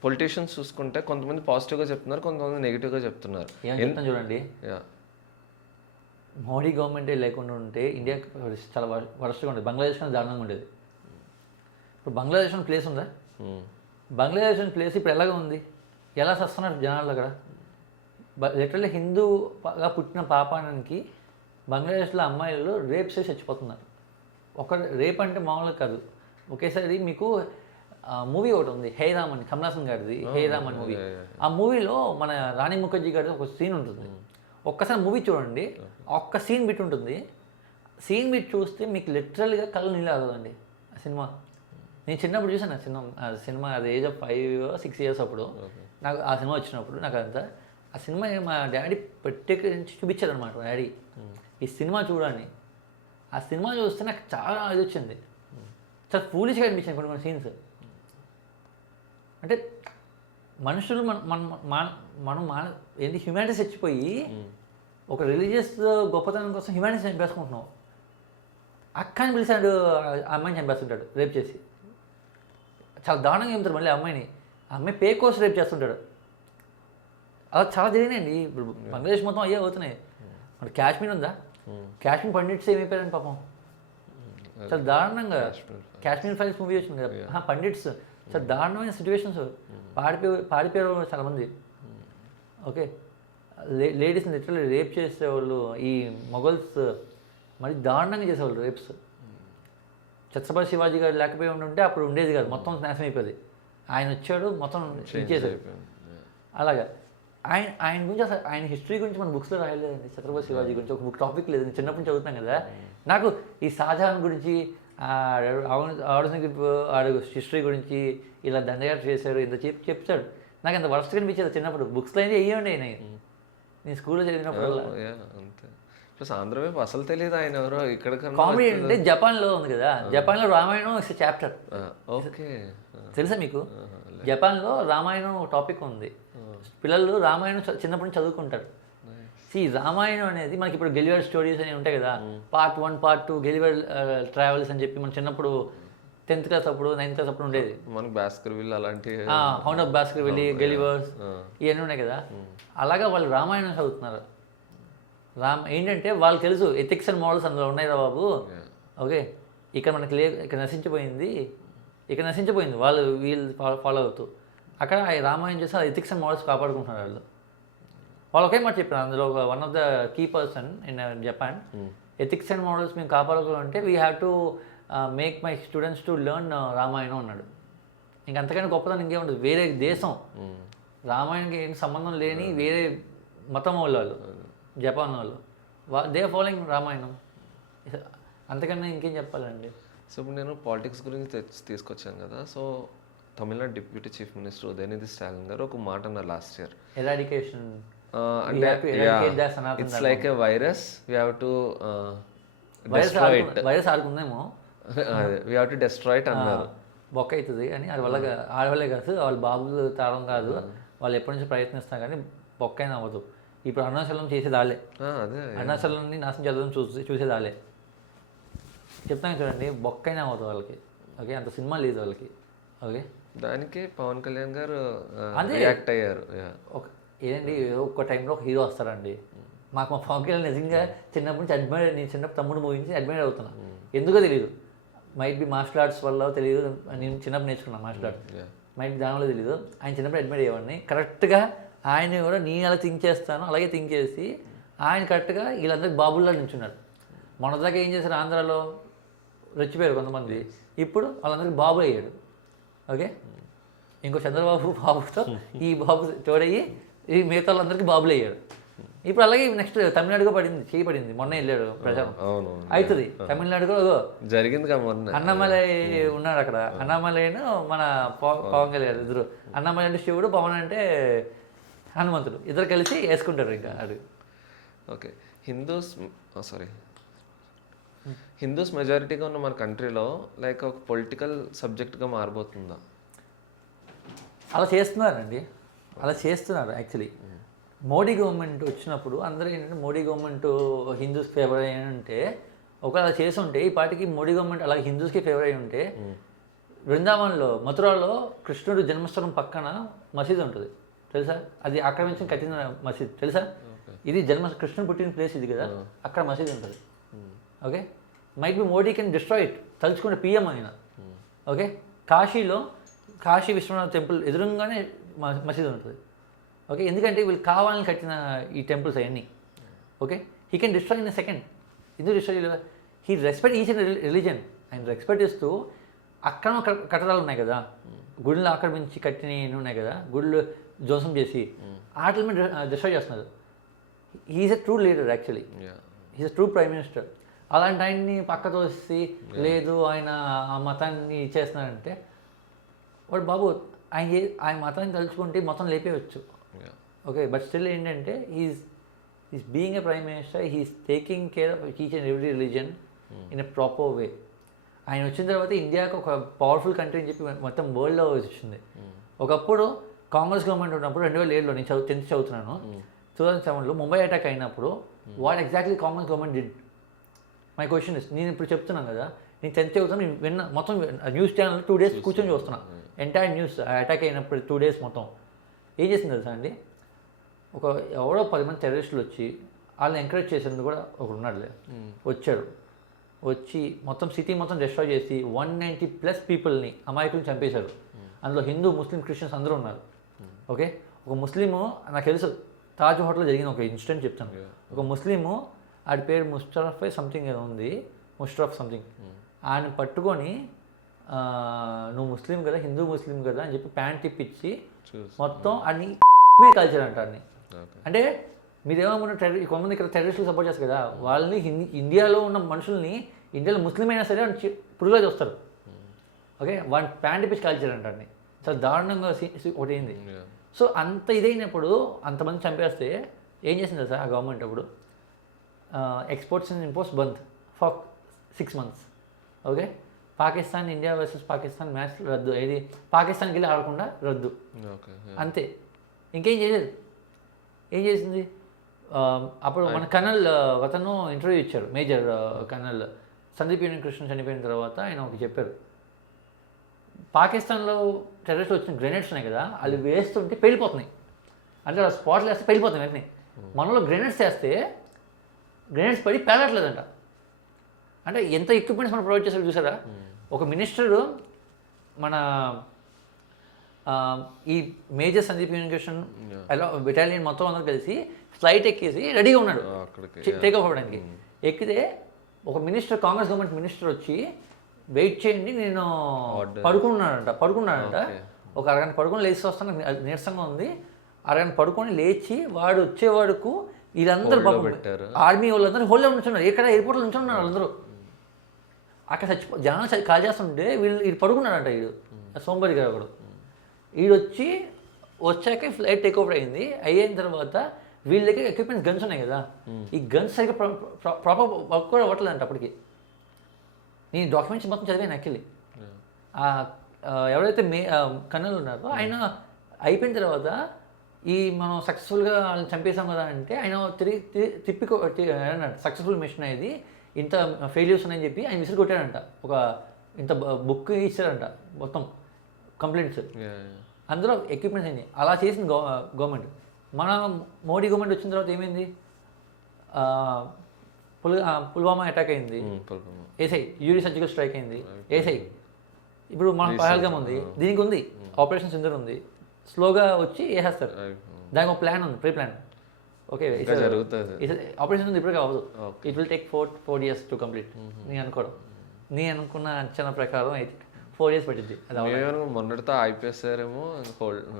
పొలిటీషియన్స్ చూసుకుంటే కొంతమంది పాజిటివ్గా చెప్తున్నారు, కొంతమంది నెగిటివ్గా చెప్తున్నారు. చెప్తాను చూడండి, మోడీ గవర్నమెంటే లేకుండా ఉంటే ఇండియా చాలా వరస్ట్గా ఉండేది, బంగ్లాదేశ్ కన్నా దారుణంగా ఉండేది. ఇప్పుడు బంగ్లాదేశ్ అని ప్లేస్ ఉందా, బంగ్లాదేశ్ అని ప్లేస్ ఇప్పుడు ఎలాగ ఉంది, ఎలా వస్తున్నారు జనాలు అక్కడ. లిటరల్లీ హిందూగా పుట్టిన పాపానికి బంగ్లాదేశ్లో అమ్మాయిలు రేప్ చేసి చచ్చిపోతున్నారు. ఒక రేప్ అంటే మామూలుగా కాదు. ఒకేసారి మీకు మూవీ ఒకటి ఉంది హే రామ్ అని, కమల్ హాసన్ గారిది హే రామ్ అని మూవీ. ఆ మూవీలో మన రాణి ముఖర్జీ గారిది ఒక సీన్ ఉంటుంది, ఒక్కసారి మూవీ చూడండి, ఒక్క సీన్ బిట్ ఉంటుంది. సీన్ బిట్ చూస్తే మీకు లిటరల్గా కళ్ళు నీళ్ళు ఆగదండి ఆ సినిమా. నేను చిన్నప్పుడు చూసాను ఆ సినిమా, అది ఏజ్ ఆఫ్ 5-6 ఇయర్స్ అప్పుడు నాకు ఆ సినిమా వచ్చినప్పుడు. నాకు అంతా ఆ సినిమా మా డాడీ ప్రత్యేకించి చూపించారు అనమాట. మా డాడీ ఈ సినిమా చూడండి, ఆ సినిమా చూస్తే నాకు చాలా ఇది వచ్చింది, చాలా ఫూలిష్గా అనిపించింది కొన్ని సీన్స్. అంటే మనుషులు మనం ఏంటి హ్యుమానిటీస్ చచ్చిపోయి ఒక రిలీజియస్ గొప్పతనం కోసం హ్యుమానిటీస్ చంపేసుకుంటున్నాం. అక్కని పిలిచాడు, ఆ అమ్మాయిని చంపేస్తుంటాడు రేప్ చేసి, చాలా దారుణంగా చెప్తారు. మళ్ళీ అమ్మాయిని, ఆ అమ్మాయి పే కోర్స్ రేప్ చేస్తుంటాడు. అలా చాలా జరిగినాయండి. ఇప్పుడు బంగ్లాదేశ్ మొత్తం అయ్యే అవుతున్నాయి. మరి కాశ్మీర్ ఉందా, కాశ్మీర్ పండిట్స్ ఏమైపోయారండి పాపం, చాలా దారుణంగా. కాశ్మీర్ ఫైల్స్ మూవీ వచ్చింది కదా, పండిట్స్ చాలా దారుణమైన సిచ్యువేషన్స్, పాడిపోయారు చాలామంది. ఓకే, లేడీస్ని లిటరల్లీ రేప్ చేసేవాళ్ళు, ఈ మొఘల్స్ మరి దారుణంగా చేసేవాళ్ళు రేప్స్. ఛత్రపతి శివాజీ గారు లేకపోయి ఉంటే అప్పుడు ఉండేది కాదు, మొత్తం నాశనం అయిపోయింది. ఆయన వచ్చాడు, మొత్తం ఇచ్చేసాడు. అలాగా ఆయన గురించి అసలు ఆయన హిస్టరీ గురించి మన బుక్స్లో రాయలేదండి. ఛత్రపతి శివాజీ గురించి ఒక బుక్ టాపిక్ లేదు. నేను చిన్నప్పుడు చదువుతాను కదా, నాకు ఈ షాజహాన్ గురించి, ఔరంగజేబు హిస్టరీ గురించి, ఇలా దండయాత్ర చేశాడు ఇంత చెప్తాడు. నాకు అంత వరస్ట్గా అనిపించేది చిన్నప్పుడు. బుక్స్లో అయితే వేయండి ఆయన, నేను స్కూల్లో చదివినప్పుడు. అంతే, ప్లస్ ఆంధ్ర వైపు అసలు తెలియదు ఆయన ఎవరో. ఇక్కడ కామెడీ అంటే జపాన్లో ఉంది కదా, జపాన్లో రామాయణం ఇస్ చాప్టర్. ఓకే, తెలుసా మీకు? జపాన్లో రామాయణం టాపిక్ ఉంది. పిల్లలు రామాయణం చిన్నప్పటి నుంచి చదువుకుంటారు. రామాయణం అనేది మనకి ఇప్పుడు గెలివర్ స్టోరీస్ అనేవి ఉంటాయి కదా, పార్ట్ 1 పార్ట్ 2 గెలివర్ ట్రావెల్స్ అని చెప్పి మనం చిన్నప్పుడు 10th క్లాస్ అప్పుడు 9th క్లాస్ అప్పుడు ఉండేది. మనకు బాస్కర్విల్ అలాంటి హౌండ్ ఆఫ్ బాస్కర్విల్, గెలివర్స్ ఇవన్నీ ఉన్నాయి కదా. అలాగా వాళ్ళు రామాయణం చదువుతున్నారు. ఏంటంటే వాళ్ళు తెలుసు ఎథిక్స్ అండ్ మోరల్స్ అందులో ఉన్నాయి రా బాబు. ఓకే, ఇక్కడ మనకి ఇక్కడ నశించిపోయింది వీళ్ళు ఫాలో అవుతూ అక్కడ రామాయణం చేసి ఆ ఎథిక్స్ అండ్ మోరల్స్ కాపాడుకుంటున్నారు వాళ్ళు ఒకే మాట చెప్పారు అందులో. One of the key person in Japan, ethics and morals మేము కాపాడుకోవాలంటే we have to make my students to learn Ramayana అన్నాడు. ఇంకంతకైనా గొప్పదని ఇంకేముండదు. వేరే దేశం రామాయణంకి ఏం సంబంధం లేని వేరే మతం వాళ్ళు జపాన్ వాళ్ళు, దే ఫాలోయింగ్ రామాయణం. అంతకన్నా ఇంకేం చెప్పాలండి. సో ఇప్పుడు నేను పాలిటిక్స్ గురించి తీసుకొచ్చాను కదా. So Tamil Nadu deputy chief minister Udhayanidhi Stalin గారు ఒక మాట అన్నారు లాస్ట్ ఇయర్, ఎరాడికేషన్ అంటే it's like a virus, we have to destroy it. Virus ఆడుకుందేమో, we have to destroy it అన్నారు. బొక్క అవుతుంది అని అది ఆడవాళ్ళే కాదు, వాళ్ళ బాబులు తాళం కాదు, వాళ్ళు ఎప్పటి నుంచి ప్రయత్నిస్తాం కానీ బొక్కైనా అవ్వదు. ఇప్పుడు అరుణాచలం చేసేది వాళ్ళే, అరుణాచలాన్ని నాశనం చేద్దాం చూసేది వాళ్ళే. చెప్తాను చూడండి, బొక్కైనా అవ్వదు వాళ్ళకి. ఓకే, అంత సినిమా లేదు వాళ్ళకి. ఓకే, దానికి పవన్ కళ్యాణ్ గారు రియాక్ట్ అయ్యారు. ఏదండి, ఒక్క టైంలో ఒక హీరో వస్తారండి. మా పవన్ కళ్యాణ్ నిజంగా చిన్నప్పటి నుంచి అడ్మైర్, నేను చిన్నప్పుడు తమ్ముడు మూవీ నుంచి అడ్మైర్ అవుతున్నా. ఎందుకో తెలియదు, మైట్ బి మార్షల్ ఆర్ట్స్ వల్ల తెలియదు. నేను చిన్నప్పుడు నేర్చుకున్నాను మార్షల్ ఆర్ట్స్, మైట్ దానివల్ల తెలియదు. ఆయన చిన్నప్పుడు అడ్మైర్ అయ్యేవాడిని. కరెక్ట్గా ఆయన కూడా నేను అలా థింక్ చేస్తాను, అలాగే థింక్ చేసి ఆయన కరెక్ట్గా వీళ్ళందరికీ బాబుల్లో నించున్నాడు. మొన్నదాకా ఏం చేశారు, ఆంధ్రాలో రెచ్చిపోయారు కొంతమంది, ఇప్పుడు వాళ్ళందరికీ బాబు అయ్యాడు. ఓకే, ఇంకో చంద్రబాబు బాబుతో ఈ బాబు తోడయ్యి ఈ మిగతా వాళ్ళందరికీ బాబులు అయ్యాడు. ఇప్పుడు అలాగే నెక్స్ట్ తమిళనాడుగా చేయబడింది. మొన్న వెళ్ళాడు ప్రచారం, అవుతుంది తమిళనాడుగా జరిగింది. అన్నమలై ఉన్నాడు అక్కడ. అన్నమలైను మన పవన్ కళ్యాణ్ ఇద్దరు, అన్నమలై అంటే శివుడు, పవన్ అంటే హనుమంతుడు, ఇద్దరు కలిసి వేసుకుంటారు. ఇంకా అది ఓకే. హిందూస్ మెజారిటీగా ఉన్న మన కంట్రీలో లైక్ ఒక పొలిటికల్ సబ్జెక్ట్గా మారిపోతుందా? అలా చేస్తున్నారండి, అలా చేస్తున్నారు. యాక్చువల్లీ మోడీ గవర్నమెంట్ వచ్చినప్పుడు అందరూ ఏంటంటే మోడీ గవర్నమెంట్ హిందూస్ ఫేవర్ అయ్యి ఉంటే, ఒకవేళ అలా చేసి ఉంటే ఈ పార్టీకి మోడీ గవర్నమెంట్ అలాగే హిందూస్కి ఫేవర్ అయ్యి ఉంటే, బృందావన్లో మథురాలో కృష్ణుడు జన్మస్థలం పక్కన మసీదు ఉంటుంది తెలుసా, అది ఆక్రమించి కట్టిన మసీద్ తెలుసా. ఇది కృష్ణుడు పుట్టిన ప్లేస్ ఇది కదా, అక్కడ మసీదు ఉంటుంది. Okay, might be Modi can destroy it, తలుచుకుంటే పిఎం అయినా. ఓకే, కాశీలో కాశీ విశ్వనాథ టెంపుల్ ఎదురుగానే మసీదు ఉంటుంది. ఓకే, ఎందుకంటే వీళ్ళు కావాలని కట్టిన ఈ టెంపుల్స్ అవన్నీ. Okay, he can destroy in a second. ఎందుకు డిస్ట్రాయ్ చేయలేదు? He respect each and religion. ఆయన రెస్పెక్ట్ ఇస్తూ అక్రమ కట్టడాలు ఉన్నాయి కదా, గుళ్ళు ఆక్రమించి కట్టినవి ఉన్నాయి కదా, గుళ్ళు ధ్వంసం చేసి వాటి మీద డిస్ట్రాయ్ చేస్తున్నారు. He's a true leader actually, he's a true prime minister. అలాంటి ఆయన్ని పక్కతో వచ్చి లేదు ఆయన ఆ మతాన్ని ఇచ్చేస్తున్నారంటే, వాడు బాబు ఆయన మతాన్ని తలుచుకుంటే మొత్తం లేపేయచ్చు. ఓకే, బట్ స్టిల్ ఏంటంటే is being a prime minister, he's taking care of each and every religion in a proper way. ఆయన వచ్చిన తర్వాత ఇండియాకు ఒక పవర్ఫుల్ కంట్రీ అని చెప్పి మొత్తం వరల్డ్లో వచ్చింది. ఒకప్పుడు కాంగ్రెస్ గవర్నమెంట్ ఉన్నప్పుడు 2007లో నేను 10th చదువుతున్నాను, 2007లో ముంబై అటాక్ అయినప్పుడు what exactly Congress government did? My question is, నేను ఇప్పుడు చెప్తున్నాను కదా, నేను 10th చదువుతాను, నేను విన్న మొత్తం న్యూస్ ఛానల్ 2 days కూర్చొని చూస్తున్నాను. ఎంటైర్ న్యూస్ అటాక్ అయినప్పుడు 2 days మొత్తం ఏం చేసింది తెలుసా అండి? ఎవరో 10 మంది టెర్రరిస్టులు వచ్చి వాళ్ళని ఎంకరేజ్ చేసేందుకు కూడా ఒకడు ఉన్నాడులే, వచ్చి మొత్తం సిటీ మొత్తం డిస్ట్రాయ్ చేసి 190+ పీపుల్ని అమాయకులను చంపేశారు. అందులో హిందూ, ముస్లిం, క్రిస్టియన్స్ అందరూ ఉన్నారు. ఓకే, ఒక ముస్లిము నాకు తెలుసు, తాజ్ హోటల్లో జరిగిన ఒక ఇన్సిడెంట్ చెప్తాను. ఒక ముస్లిము, ఆడి పేరు ముస్టఫ్ సంథింగ్ ఏదో ఉంది, ముస్టఫ్ సంథింగ్, ఆయన పట్టుకొని నువ్వు ముస్లిం కదా, హిందూ ముస్లిం కదా అని చెప్పి ప్యాంట్ ఇప్పించి మొత్తం అన్ని కల్చర్ అంటారు. అంటే మీరేమనుకుంటారు, కొంతమంది ఇక్కడ టెర్రరిస్టులు సపోర్ట్ చేస్తారు కదా, వాళ్ళని ఇండియాలో ఉన్న మనుషుల్ని, ఇండియాలో ముస్లిం అయినా సరే పురుగుగా చూస్తారు. ఓకే, వాళ్ళని ప్యాంట్ ఇప్పించి కల్చర్ అంటారు. చాలా దారుణంగా ఒకటి అయింది. సో అంత ఇదైనప్పుడు అంతమంది చంపేస్తే ఏం చేసింది సార్ ఆ గవర్నమెంట్ అప్పుడు? Exports and imports bandh for 6 months. Okay, Pakistan India versus Pakistan match రద్దు, ఏది పాకిస్తాన్కి వెళ్ళి ఆడకుండా రద్దు, ఓకే. అంతే. ఇంకేం చేయలేదు. ఏం చేసింది అప్పుడు మన కర్నల్ అతను ఇంటర్వ్యూ ఇచ్చారు, major colonel Sandeep union Krishna చనిపోయిన తర్వాత ఆయన ఒకటి చెప్పారు, పాకిస్తాన్లో టెర్రరిస్టులు వచ్చిన గ్రెనేడ్స్ ఉన్నాయి కదా, అవి వేస్తుంటే పేలిపోతున్నాయి, అంటే ఆ స్పాట్లు వేస్తే పేలిపోతున్నాయి వెంటనే. మనలో గ్రెనేడ్స్ వేస్తే గ్రెనేడ్స్ పడి పేలట్లేదంట. అంటే ఎంత ఎక్విప్మెంట్స్ మనం ప్రొవైడ్ చేశారు చూసారా. ఒక మినిస్టరు మన ఈ మేజర్ సందీప్ యూనియన్ కృష్ణ అలా బెటాలియన్ మొత్తం అందరూ కలిసి ఫ్లైట్ ఎక్కేసి రెడీగా ఉన్నాడు టేక్ ఆఫ్ అవ్వడానికి. ఎక్కితే ఒక మినిస్టర్, కాంగ్రెస్ గవర్నమెంట్ మినిస్టర్ వచ్చి వెయిట్ చేయండి నేను పడుకున్నాడంట. ఒక అరగంట పడుకొని లేచి వస్తాను, నీరసంగా ఉంది, అరగంట పడుకొని లేచి వాడు వచ్చేవాడుకు వీళ్ళందరూ ఆర్మీ వాళ్ళందరూ హోల్లో ఉంటున్నారు, ఎక్కడ ఎయిర్పోర్ట్లో ఉంటున్నారు వాళ్ళందరూ. అక్కడ జనాలు కాల్ చేస్తుంటే వీడు పడుకున్నాడంట. వీడు సోంబరి గారు ఒకడు, వీడు వచ్చాక ఫ్లైట్ టేక్ ఓవర్ అయింది. అయిన తర్వాత వీళ్ళ దగ్గర ఎక్విప్మెంట్ గన్స్ ఉన్నాయి కదా, ఈ గన్స్ సరిగ్గా ప్రాపర్ వర్క్ కూడా అవ్వట్లేదంట. అప్పటికి నేను డాక్యుమెంట్స్ మొత్తం చదివాను యాక్చువల్లీ. ఎవరైతే కర్నల్ ఉన్నారో ఆయన అయిపోయిన తర్వాత మనం సక్సెస్ఫుల్గా వాళ్ళని చంపేసాం కదా అంటే ఆయన అన్నాడు సక్సెస్ఫుల్ మిషన్ అయ్యేది, ఇంత ఫెయిల్యూర్స్ ఉన్నాయని చెప్పి ఆయన విసిరి కొట్టాడంట. ఒక ఇంత బుక్ ఇచ్చారంట మొత్తం కంప్లైంట్స్, అందులో ఎక్విప్మెంట్స్ అయింది. అలా చేసింది గవర్నమెంట్. మన మోడీ గవర్నమెంట్ వచ్చిన తర్వాత ఏమైంది, పుల్వామా అటాక్ అయింది, ఏసై యూరి సర్జికల్ స్ట్రైక్ అయింది, ఏసై. ఇప్పుడు మన పహల్గామ్ ఉంది, దీనికి ఉంది ఆపరేషన్ సింధూర్ ఉంది, స్లోగా వచ్చి వేసేస్తారు. దానికి ఒక ప్లాన్ ఉంది, ప్రీ ప్లాన్. ఓకే ఆపరేషన్ ఉంది, ఇప్పటికే అవ్వదు, it will take 4 years to complete. నేను అనుకోవడం, నేను అనుకున్న అంచనా ప్రకారం అయితే 4 years పట్టింది. అది మొన్నటితో అయిపోయేసారేమో.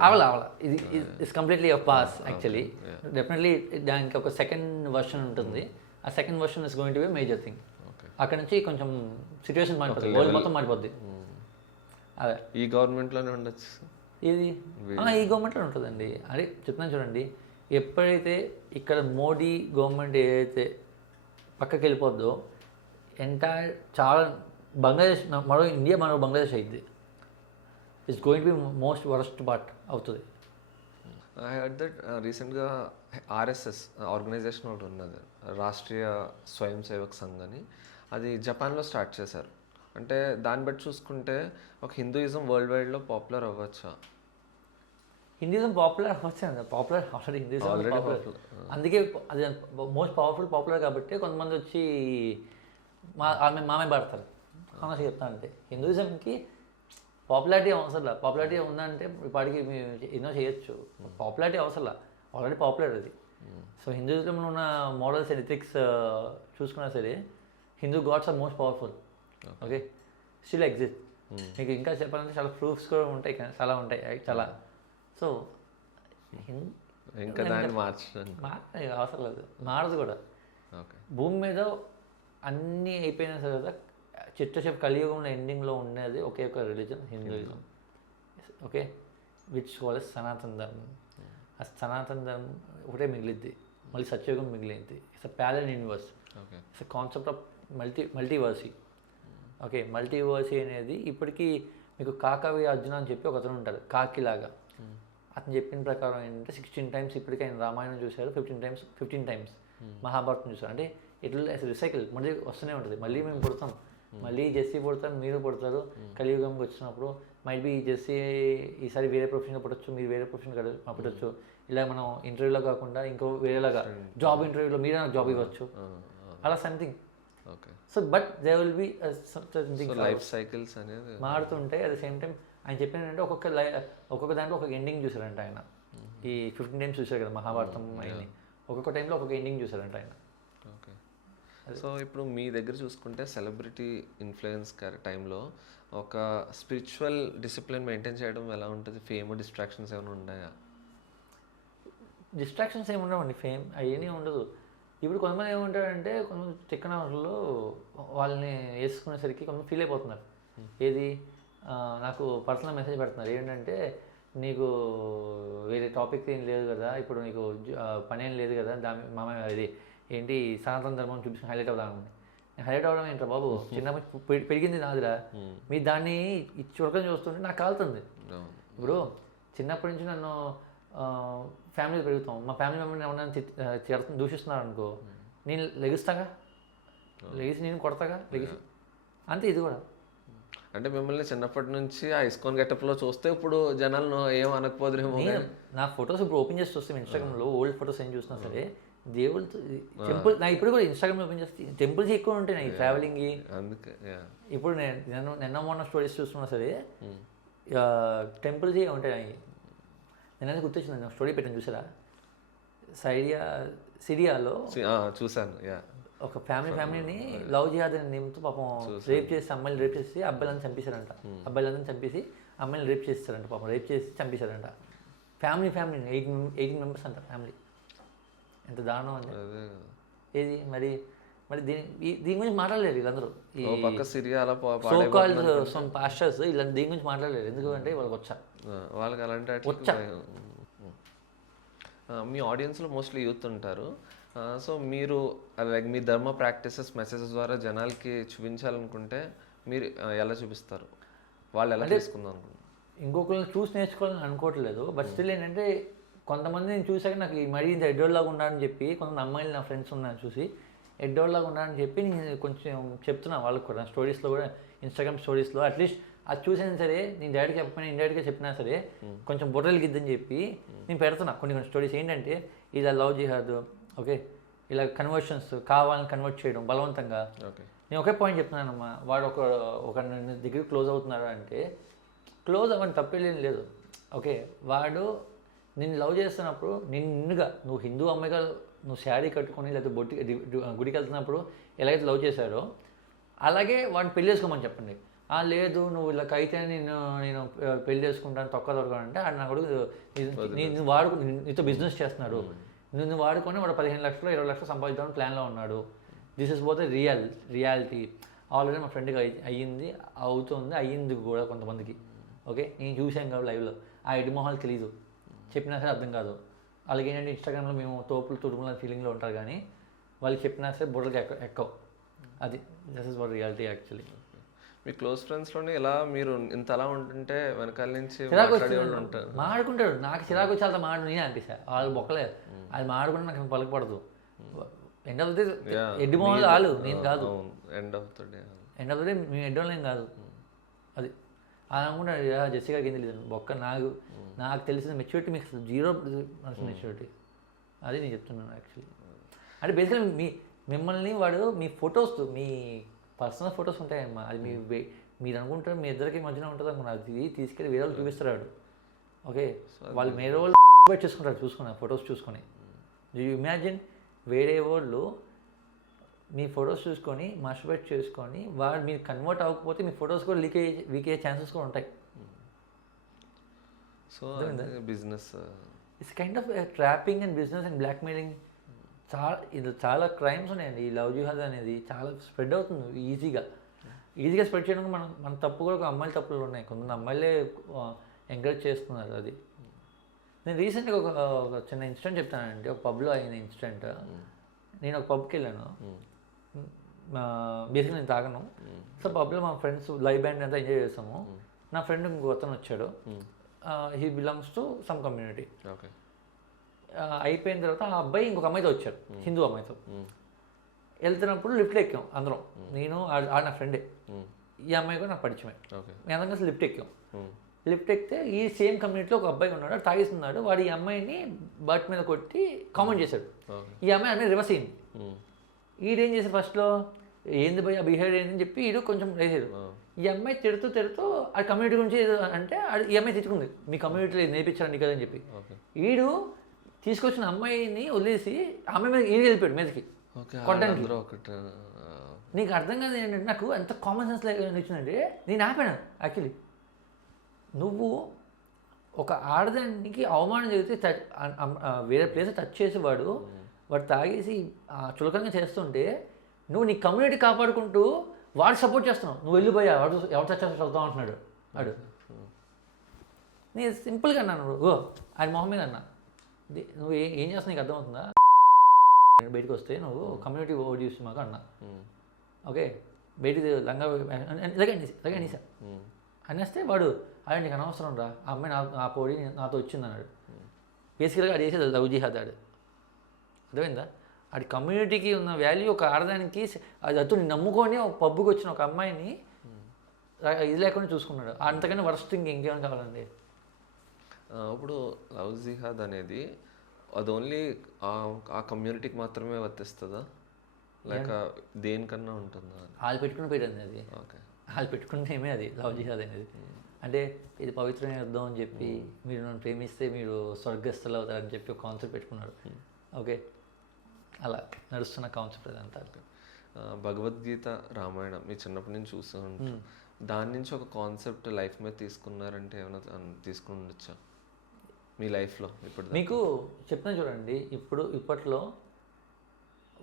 అవలా ఇది it's completely a pass actually. Definitely దానికి ఒక సెకండ్ వర్షన్ ఉంటుంది. ఆ second version is going to B major thing. అక్కడ నుంచి కొంచెం సిచ్యువేషన్ మారిపోతుంది, వరల్డ్ మొత్తం మారిపోద్ది. అదే ఈ గవర్నమెంట్లోనే ఉండొచ్చు ఇది, ఈ గవర్నమెంట్లో ఉంటుందండి. అదే చెప్తున్నాను చూడండి, ఎప్పుడైతే ఇక్కడ మోడీ గవర్నమెంట్ ఏదైతే పక్కకి వెళ్ళిపోద్దో ఎంటైర్ చాలా బంగ్లాదేశ్ మరో ఇండియా మరో బంగ్లాదేశ్ అయింది. It's going to be most worst part అవుతుంది. ఐ హర్డ్ దట్ రీసెంట్గా ఆర్ఎస్ఎస్ ఆర్గనైజేషన్ ఒకటి ఉన్నది, రాష్ట్రీయ స్వయం సేవక్ సంఘ్ అని, అది జపాన్లో స్టార్ట్ చేశారు. అంటే దాన్ని బట్టి చూసుకుంటే ఒక హిందూయిజం వరల్డ్ వైడ్లో పాపులర్ అవ్వచ్చా? హిందూయిజం పాపులర్ అవ్వచ్చు, పాపులర్ ఆల్రెడీ హిందూయిజం పాపులర్. అందుకే అది మోస్ట్ పాపులర్ కాబట్టి కొంతమంది వచ్చి మామే పడతారు. సమస్య చెప్తాను అంటే హిందూయిజంకి పాపులారిటీ అవసరంలా. పాపులారిటీ ఉందంటే ఇప్పటికి ఎన్నో చేయొచ్చు, పాపులారిటీ అవసరంలా, ఆల్రెడీ పాపులర్ అది. సో హిందూయిజంలో ఉన్న మోడల్స్ అండ్ ఎథిక్స్ చూసుకున్నా సరే Hindu gods are most powerful. Okay, still exist. మీకు ఇంకా చెప్పాలంటే చాలా ప్రూఫ్స్ కూడా ఉంటాయి, చాలా ఉంటాయి చాలా. సో ఇంకా దాన్ని అవసరం లేదు, మారదు కూడా. భూమి మీద అన్నీ అయిపోయిన తర్వాత చిట్ట కలియుగంలో ఎండింగ్లో ఉండేది ఒకే ఒక religion, Hinduism. Okay, which calls సనాతన ధర్మం. ఆ సనాతన ధర్మం ఒకటే మిగిలిద్ది, మళ్ళీ సత్యయుగం మిగిలింది. It's a parallel universe, it's a concept of multiverse. Okay, multiverse అనేది ఇప్పటికీ మీకు కాకవి అర్జున అని చెప్పి ఒక అతను ఉంటాడు, కాకిలాగా. అతను చెప్పిన ప్రకారం ఏంటంటే 16 times ఇప్పటికీ ఆయన రామాయణం చూశారు, 15 times మహాభారతం చూశారు. అంటే ఇట్లా రిసైకిల్ మళ్ళీ వస్తూనే ఉంటుంది. మళ్ళీ మేము పుడతాం, మళ్ళీ జెస్సీ పుడతాం, మీరు పుడతారు. కలియుగంకి వచ్చినప్పుడు మైబీ జెస్సీ ఈసారి వేరే ప్రొఫెషన్గా పుట్టచ్చు, మీరు వేరే ప్రొఫెషన్ పుట్టచ్చు. ఇలా మనం ఇంటర్వ్యూలో కాకుండా ఇంకో వేరేలాగా జాబ్ ఇంటర్వ్యూలో మీరే నాకు జాబ్ ఇవ్వచ్చు, అలా something. So but they will be life cycles అనేది మారుతుంటాయి. అట్ ద సేమ్ టైం ఆయన చెప్పినంటే ఒక్కొక్క దాంట్లో ఒక ఎండింగ్ చూసారంట ఆయన. ఈ 15 times చూసారు కదా మహాభారతం అయింది, ఒక్కొక్క టైంలో ఒక్కొక్క ఎండింగ్ చూసారంట ఆయన. ఓకే, సో ఇప్పుడు మీ దగ్గర చూసుకుంటే సెలబ్రిటీ ఇన్ఫ్లుయెన్స్ టైంలో ఒక స్పిరిచువల్ డిసిప్లిన్ మెయింటైన్ చేయడం ఎలా ఉంటుంది? ఫేమ్ డిస్ట్రాక్షన్స్ ఏమైనా ఉన్నాయా? డిస్ట్రాక్షన్స్ ఏమి ఉండవండి, ఫేమ్ అవన్నీ ఉండదు. ఇప్పుడు కొంతమంది ఏమంటారంటే కొంతమంది చిక్కన వాళ్ళు వాళ్ళని వేసుకునేసరికి కొంతమంది ఫీల్ అయిపోతున్నారు. ఏది నాకు పర్సనల్ మెసేజ్ పెడుతున్నారు ఏంటంటే, నీకు వేరే టాపిక్ ఏం లేదు కదా, ఇప్పుడు నీకు పని ఏం లేదు కదా, దాని ఇది ఏంటి సనాతన ధర్మం చూపించి హైలైట్ అవుదామని. హైలైట్ అవ్వడం ఏంట్రా బాబు, చిన్నప్పుడు పెరిగింది నాదిరా, మీరు దాన్ని చులకన చూస్తుంటే నాకు కాలుతుంది. ఇప్పుడు చిన్నప్పటి నుంచి నన్ను ఫ్యామిలీ పెరుగుతాం, మా ఫ్యామిలీ మెంబర్ని ఏమన్నా దూషిస్తున్నారు అనుకో, నేను లెగిస్తాగా, లెగిసి నేను కొడతాగా, లెగిసి అంతే. ఇది కూడా అంటే మిమ్మల్ని చిన్నప్పటి నుంచి ఆ ఇస్కాన్ గెటప్లో చూస్తే ఇప్పుడు జనాలు ఏం అనకపోదురేమో. నా ఫొటోస్ ఇప్పుడు ఓపెన్ చేసి చూస్తే ఇన్స్టాగ్రామ్లో ఓల్డ్ ఫొటోస్ ఏం చూసినా సరే దేవుళ్ళతో టెంపుల్, నా ఇప్పుడు కూడా ఇన్స్టాగ్రామ్లో ఓపెన్ చేస్తే టెంపుల్స్ ఎక్కువ ఉంటాయి నా ట్రావెలింగ్. అందుకే ఇప్పుడు నేను నిన్న మొన్న స్టోరీస్ చూస్తున్నా సరే టెంపుల్స్ ఉంటాయి. నేను అది గుర్తొచ్చింది, స్టోరీ పెట్టాను చూసారా, సిరియాలో చూసాను. ఒక ఫ్యామిలీని లవ్ జిహాద్ అనే నేమ్తో పాపం రేప్ చేసి, అమ్మాయిని రేప్ చేసి అబ్బాయిలంతా చంపేశారంట. అబ్బాయిలంతా చంపేసి అమ్మాయిని రేప్ చేస్తారంట, పాపం రేప్ చేసి చంపేశారంట. ఫ్యామిలీని 18 మెంబర్స్ అంట ఫ్యామిలీ. ఎంత దారుణం అండి ఏది. మరి దీని గురించి మాట్లాడలేరు వీళ్ళందరూ, ఈ సో కాల్డ్ సమ్ పాస్టర్స్ ఇలా దీని గురించి మాట్లాడలేరు. ఎందుకంటే వాళ్ళకి అలాంటి మీ ఆడియన్స్లో మోస్ట్లీ యూత్ ఉంటారు. సో మీరు లైక్ మీ ధర్మ ప్రాక్టీసెస్ మెసేజెస్ ద్వారా జనాలకి చూపించాలనుకుంటే మీరు ఎలా చూపిస్తారు, వాళ్ళు ఎలా తీసుకుందాం అనుకుంటున్నారు? ఇంకొకరిని చూసి నేర్చుకోవాలని అనుకోవట్లేదు, బట్ స్టిల్ ఏంటంటే కొంతమంది నేను చూసాక నాకు మరీ ఇంత ఎడ్డోళ్ళలాగా ఉండాలని చెప్పి, కొంతమంది అమ్మాయిలు నా ఫ్రెండ్స్ ఉన్నారు చూసి ఎడ్డోళ్ళలాగా ఉండాలని చెప్పి నేను కొంచెం చెప్తున్నాను వాళ్ళకి కూడా, స్టోరీస్లో కూడా, ఇన్స్టాగ్రామ్ స్టోరీస్లో అట్లీస్ట్ అది చూసినా సరే, నేను డైరెక్ట్గా చెప్పిన ఇండైరెక్ట్గా చెప్పినా సరే కొంచెం బుర్రలు గిద్దని చెప్పి నేను పెడుతున్నా కొన్ని స్టోరీస్. ఏంటంటే ఇలా లవ్ జిహాద్, ఓకే, ఇలా కన్వర్షన్స్ కావాలని కన్వర్ట్ చేయడం బలవంతంగా. నేను ఒకే పాయింట్ చెప్తున్నానమ్మా, వాడు ఒక దగ్గర క్లోజ్ అవుతున్నాడు అంటే క్లోజ్ అవ్వని తప్పేం లేదు. ఓకే, వాడు నిన్ను లవ్ చేస్తున్నప్పుడు నిన్నుగా నువ్వు హిందూ అమ్మాయిగా నువ్వు శారీ కట్టుకొని లేకపోతే గుడికి వెళ్తున్నప్పుడు ఎలాగైతే లవ్ చేశాడో అలాగే వాడిని పెళ్లి చేసుకోమని చెప్పండి. లేదు నువ్వు ఇలా అయితే నేను పెళ్లి చేసుకుంటాను తొక్కదొరకాలంటే ఆయన నా కొడుకు నేను నీతో బిజినెస్ చేస్తున్నాడు, నిన్ను వాడుకొని వాడు 15 లక్షలు 20 లక్షలు సంపాదిద్దామని ప్లాన్లో ఉన్నాడు. This is both reality. Already మా ఫ్రెండ్కి అయ్యింది కూడా కొంతమందికి. ఓకే, నేను చూసాను కాబట్టి లైవ్లో ఆ ఎడి మొహాలు తెలీదు, చెప్పినా సరే అర్థం కాదు. అలాగే ఏంటంటే ఇన్స్టాగ్రామ్లో మేము తోపులు తుడుముల ఫీలింగ్లో ఉంటారు, కానీ వాళ్ళు చెప్పినా సరే బుర్రకి ఎక్కవు. అది this is what reality actually. మీ క్లోజ్ ఫ్రెండ్స్లోనే ఇలా మీరు ఇంత అలా ఉంటుంటే వెనకాల నుంచి మాడుకుంటాడు. నాకు చిరాకు వచ్చి అంత నేనే అనిపిస్తా, వాళ్ళు బొక్కలేదు, అది మాడుకుంటే నాకు పలకపడదు. ఎండ్ ఆఫ్ ది ఎడ్డి మొహాలు వాళ్ళు, నేను కాదు. ఎండ్ ఆఫ్ ద డే మేము ఎడ్డోళ్ళు ఏం కాదు. అది అది అనుకుంటాడు జెస్సీ గారికి ఏం తెలియదు బొక్క. నాకు తెలిసిన మెచ్యూరిటీ మీకు 0% మెచ్యూరిటీ. అది నేను చెప్తున్నాను యాక్చువల్లీ. అంటే బేసికలీ మిమ్మల్ని వాడు మీ ఫొటోస్, మీ పర్సనల్ ఫొటోస్ ఉంటాయమ్మా, అది మీరు అనుకుంటారు మీ ఇద్దరికి మధ్యన ఉంటుంది అనుకున్నారు, అది తీసుకెళ్ళి వేరే వాళ్ళు చూపిస్తారు వాడు. ఓకే, వాళ్ళు వేరే వాళ్ళు చేసుకుంటారు చూసుకున్నారు ఫొటోస్ చూసుకొని. యూ ఇమాజిన్ వేరే వాళ్ళు మీ ఫొటోస్ చూసుకొని మాస్టర్బేట్ చేసుకొని వాడు మీరు కన్వర్ట్ అవ్వకపోతే మీ ఫొటోస్ కూడా లీక్ అయ్యే ఛాన్సెస్ కూడా ఉంటాయి. So business it's kind of trapping and business and blackmailing. చాలా క్రైమ్స్ ఉన్నాయండి. ఈ లవ్ జిహాద్ అనేది చాలా స్ప్రెడ్ అవుతుంది ఈజీగా స్ప్రెడ్ చేయడానికి మన తప్పు కూడా ఒక అమ్మాయిల తప్పులు ఉన్నాయి. కొంతమంది అమ్మాయిలే ఎంకరేజ్ చేస్తున్నారు. అది నేను రీసెంట్గా ఒక చిన్న ఇన్సిడెంట్ చెప్తానండి. ఒక పబ్లో అయిన ఇన్సిడెంట్. నేను ఒక పబ్కి వెళ్ళాను, బేసిక్గా నేను తాగను. సో పబ్లో మా ఫ్రెండ్స్ లైవ్ బ్యాండ్ అంతా ఎంజాయ్ చేస్తాము. నా ఫ్రెండ్ ఇంకో అతను వచ్చాడు, he belongs to some community. అయిపోయిన తర్వాత ఆ అబ్బాయి ఇంకొక అమ్మాయితో వచ్చాడు, హిందూ అమ్మాయితో. వెళ్తున్నప్పుడు లిఫ్ట్లో ఎక్కాం అందరం, నేను నా ఫ్రెండే, ఈ అమ్మాయి కూడా నాకు పరిచయమే. మేము అందరం కలిసి లిఫ్ట్ ఎక్కాం. లిఫ్ట్ ఎక్కితే ఈ సేమ్ కమ్యూనిటీలో ఒక అబ్బాయి ఉన్నాడు, తాగిస్తున్నాడు. వాడు ఈ అమ్మాయిని బర్త్ మీద కొట్టి కామెంట్ చేశాడు. ఈ అమ్మాయి అన్నీ రివర్స్ అయింది. ఈడేం చేశాడు ఫస్ట్లో, ఏంది భయ బిహేవియర్ ఏందని చెప్పి ఈడు కొంచెం వేసాడు. ఈ అమ్మాయి తిడుతూ ఆ కమ్యూనిటీ గురించి అంటే ఈ అమ్మాయి తిట్టుకుంది, మీ కమ్యూనిటీలో నేర్పించాడు నీకు కదని చెప్పి. ఈడు తీసుకొచ్చిన అమ్మాయిని వదిలేసి అమ్మాయి మీద ఈడు వెళ్ళిపోయాడు మీదకి కొట్టడానికి. నీకు అర్థం కాదు ఏంటంటే, నాకు ఎంత కామన్ సెన్స్ ఇచ్చిందంటే నేను ఆపాను యాక్చువల్లీ. నువ్వు ఒక ఆడదానికి అవమానం జరిగితే వేరే ప్లేస్ టచ్ చేసేవాడు వాడు తాగేసి చులకంగా చేస్తుంటే నువ్వు నీ కమ్యూనిటీ కాపాడుకుంటూ వాడు సపోర్ట్ చేస్తున్నావు. నువ్వు వెళ్ళిపోయా వాడు ఎవరు టచ్ చేస్తా చదువుతావు అంటున్నాడు వాడు. నేను సింపుల్గా అన్నాను, ఆయన మొహం మీద అన్నా, నువ్వు ఏం చేస్తావు నీకు అర్థమవుతుందా, బయటకు వస్తే నువ్వు కమ్యూనిటీ ఓవర్ చేసి మాకు అన్నా. ఓకే బయటికి లంగా ఇలాగే అనేసా అనేస్తే వాడు అదే నీకు అనవసరం రా ఆ అమ్మాయి నా పోడి నాతో వచ్చింది అన్నాడు. బేసికల్గా అది చేసేది లవ్ జిహాద్ ఆడు. అర్థమైందా? అది కమ్యూనిటీకి ఉన్న వాల్యూ ఒక ఆడదానికి అది అతను నమ్ముకొని ఒక పబ్బుకి వచ్చిన ఒక అమ్మాయిని ఇది లేకుండా చూసుకున్నాడు. అంతకన్నా వరస్ట్ ఇంకేమైనా కావాలండి. ఇప్పుడు లవ్ జిహాద్ అనేది అది ఓన్లీ ఆ కమ్యూనిటీకి మాత్రమే వర్తిస్తుందా లేక దేనికన్నా ఉంటుందా? వాళ్ళు పెట్టుకుని పోయింది అది. ఓకే, వాళ్ళు పెట్టుకుంటేమే అది లవ్ జిహాద్ అనేది. అంటే ఇది పవిత్రమైన యుద్ధం అని చెప్పి మీరు నన్ను ప్రేమిస్తే మీరు స్వర్గస్థులు అవుతారని చెప్పి ఒక కాన్సెప్ట్ పెట్టుకున్నారు. ఓకే, అలా నడుస్తున్న కాన్సెప్ట్ అదంతా. భగవద్గీత, రామాయణం మీ చిన్నప్పటి నుంచి చూస్తూ ఉంటాం. దాని నుంచి ఒక కాన్సెప్ట్ లైఫ్ మీద తీసుకున్నారంటే ఏమైనా తీసుకుని ఉండొచ్చా మీ లైఫ్లో? ఇప్పుడు మీకు చెప్తాను చూడండి, ఇప్పట్లో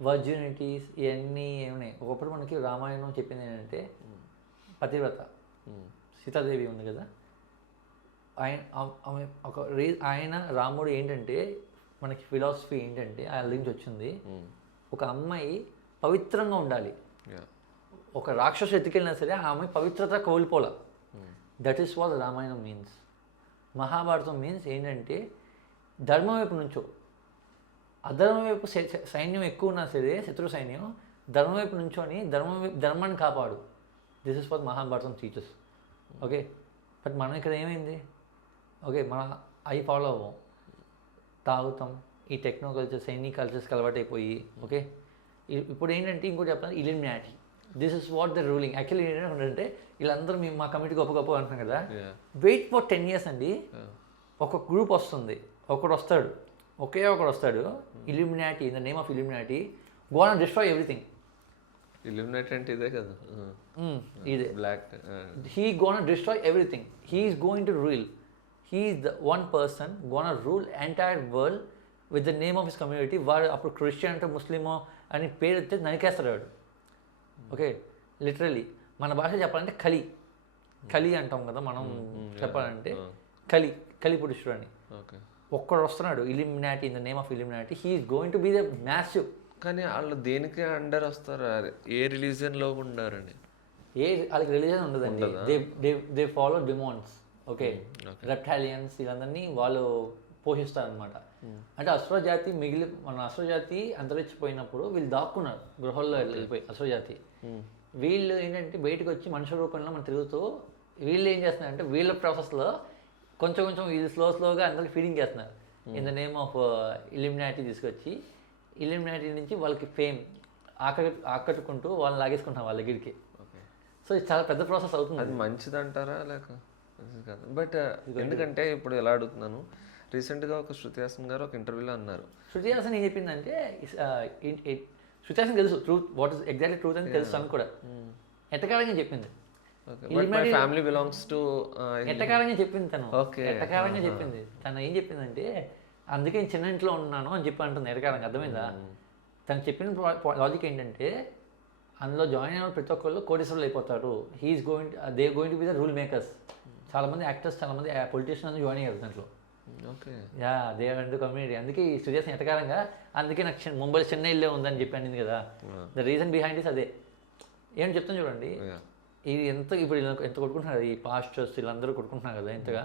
వర్జినిటీస్ ఇవన్నీ ఏమున్నాయి. ఒకప్పుడు మనకి రామాయణం చెప్పింది ఏంటంటే పతివ్రత సీతాదేవి ఉంది కదా, ఆయన రాముడు ఏంటంటే మనకి ఫిలాసఫీ ఏంటంటే ఆయన నుంచి వచ్చింది. ఒక అమ్మాయి పవిత్రంగా ఉండాలి. ఒక రాక్షసు ఎత్తుకెళ్ళినా సరే ఆ అమ్మాయి పవిత్రత కోల్పోలా. That is what Ramayana means. Mahabharata means ఏంటంటే ధర్మం వైపు నుంచో, అధర్మం వైపు సైన్యం ఎక్కువ ఉన్నా సరే శత్రు సైన్యం ధర్మం వైపు నుంచోని ధర్మాన్ని కాపాడు. This is what Mahabharatam teachers. Okay, but మనం ఇక్కడ ఏమైంది? ఓకే, మన అవి ఫాలో అవ్వం, తాగుతాం, ఈ టెక్నో కల్చర్స్ ఎన్ని కల్చర్స్కి అలవాటు అయిపోయి. ఓకే, ఇప్పుడు ఏంటంటే ఇంకోటి చెప్పాలి, Illuminati. This is what the ruling. Actually ఏంటంటే వీళ్ళందరూ మేము మా కమిటీ గొప్ప అంటున్నాం కదా, వెయిట్ ఫర్ 10 years అండి. ఒక గ్రూప్ వస్తుంది, ఒకడు వస్తాడు, ఒకడు వస్తాడు, Illuminati, in the name of Illuminati gonna destroy everything. Illuminati అంటే ఇదే కదా, ఇదే బ్లాక్. He gonna destroy everything. He is going to rule. He is the one person gonna rule entire world with the name of his community. వాడు అప్పుడు Christian అంటే ముస్లిమో అని పేరు ఎత్తే నరికేస్తాడు వాడు. ఓకే, లిటరలీ మన భాష చెప్పాలంటే కలి అంటాం కదా మనం. చెప్పాలంటే కలి పురుషుడు అని. ఒక్కడు వస్తున్నాడు, Illuminati, in the name of Illuminati. He is going to be the massive. కానీ వాళ్ళు దేనికి అండర్ వస్తారు? ఏ రిలీజియన్లో ఉండారని? వాళ్ళకి రిలీజన్ ఉండదండి. They follow demons. Okay, reptilians వీళ్ళందరినీ వాళ్ళు పోషిస్తారనమాట. అంటే అసురజాతి మన అసురజాతి అంతరించిపోయినప్పుడు వీళ్ళు దాక్కున్నారు గృహాల్లో వెళ్ళిపోయి. అసురజాతి వీళ్ళు ఏంటంటే బయటకు వచ్చి మనుషుల రూపంలో మనం తిరుగుతూ వీళ్ళు ఏం చేస్తున్నారంటే వీళ్ళ ప్రాసెస్లో కొంచెం వీళ్ళు స్లోగా అందరికి ఫీడింగ్ చేస్తున్నారు. ఇన్ ద నేమ్ ఆఫ్ ఇలిమినాటి తీసుకొచ్చి ఇలిమినాటి నుంచి వాళ్ళకి ఫేమ్ ఆకట్టుకుంటూ వాళ్ళని లాగేసుకుంటాం వాళ్ళ దగ్గరికి. సో ఇది చాలా పెద్ద ప్రాసెస్ అవుతుంది. అది మంచిదంటారా లేక? బట్ ఎందుకంటే ఇప్పుడు ఎలా అడుగుతున్నాను, రీసెంట్గా ఒక శృతి హాసన్ గారు ఒక ఇంటర్వ్యూలో అన్నారు. శృతి హాసన్ ఏం చెప్పిందంటే, శృతి హాసన్ తెలుసు truth, what is exactly truth అని తెలుసు అని కూడా ఎట్టకారంగా చెప్పింది. ఫ్యామిలీ బిలాంగ్స్ టు ఎట్టకారంగా చెప్పింది తను. ఎట్టకారంగా చెప్పింది తను. ఏం చెప్పిందంటే అందుకే చిన్న ఇంట్లో ఉన్నాను అని చెప్పి అంటుంది ఎట్టకారంగా. అర్థమైందా? తను చెప్పిన లాజిక్ ఏంటంటే అందులో జాయిన్ అయిన ప్రతి ఒక్కళ్ళు కోటీశ్వరులు అయిపోతారు. He's going to be the rule makers. చాలామంది యాక్టర్స్, చాలామంది పొలిటీషియన్స్ జాయిన్ అయ్యారు దాంట్లో. Okay, yeah, they are into community. అందుకే ఈ సుజాస్ ఎటకారంగా, అందుకే నాకు ముంబై చెన్నైలో ఉందని చెప్పి అనింది కదా. ద రీజన్ బిహైండ్ ఇస్ అదే. ఏం చెప్తాను చూడండి, ఇది ఇప్పుడు ఎంత కొట్టుకుంటున్నారు ఈ పాస్టర్స్, వీళ్ళందరూ కొట్టుకుంటున్నారు కదా ఇంతగా.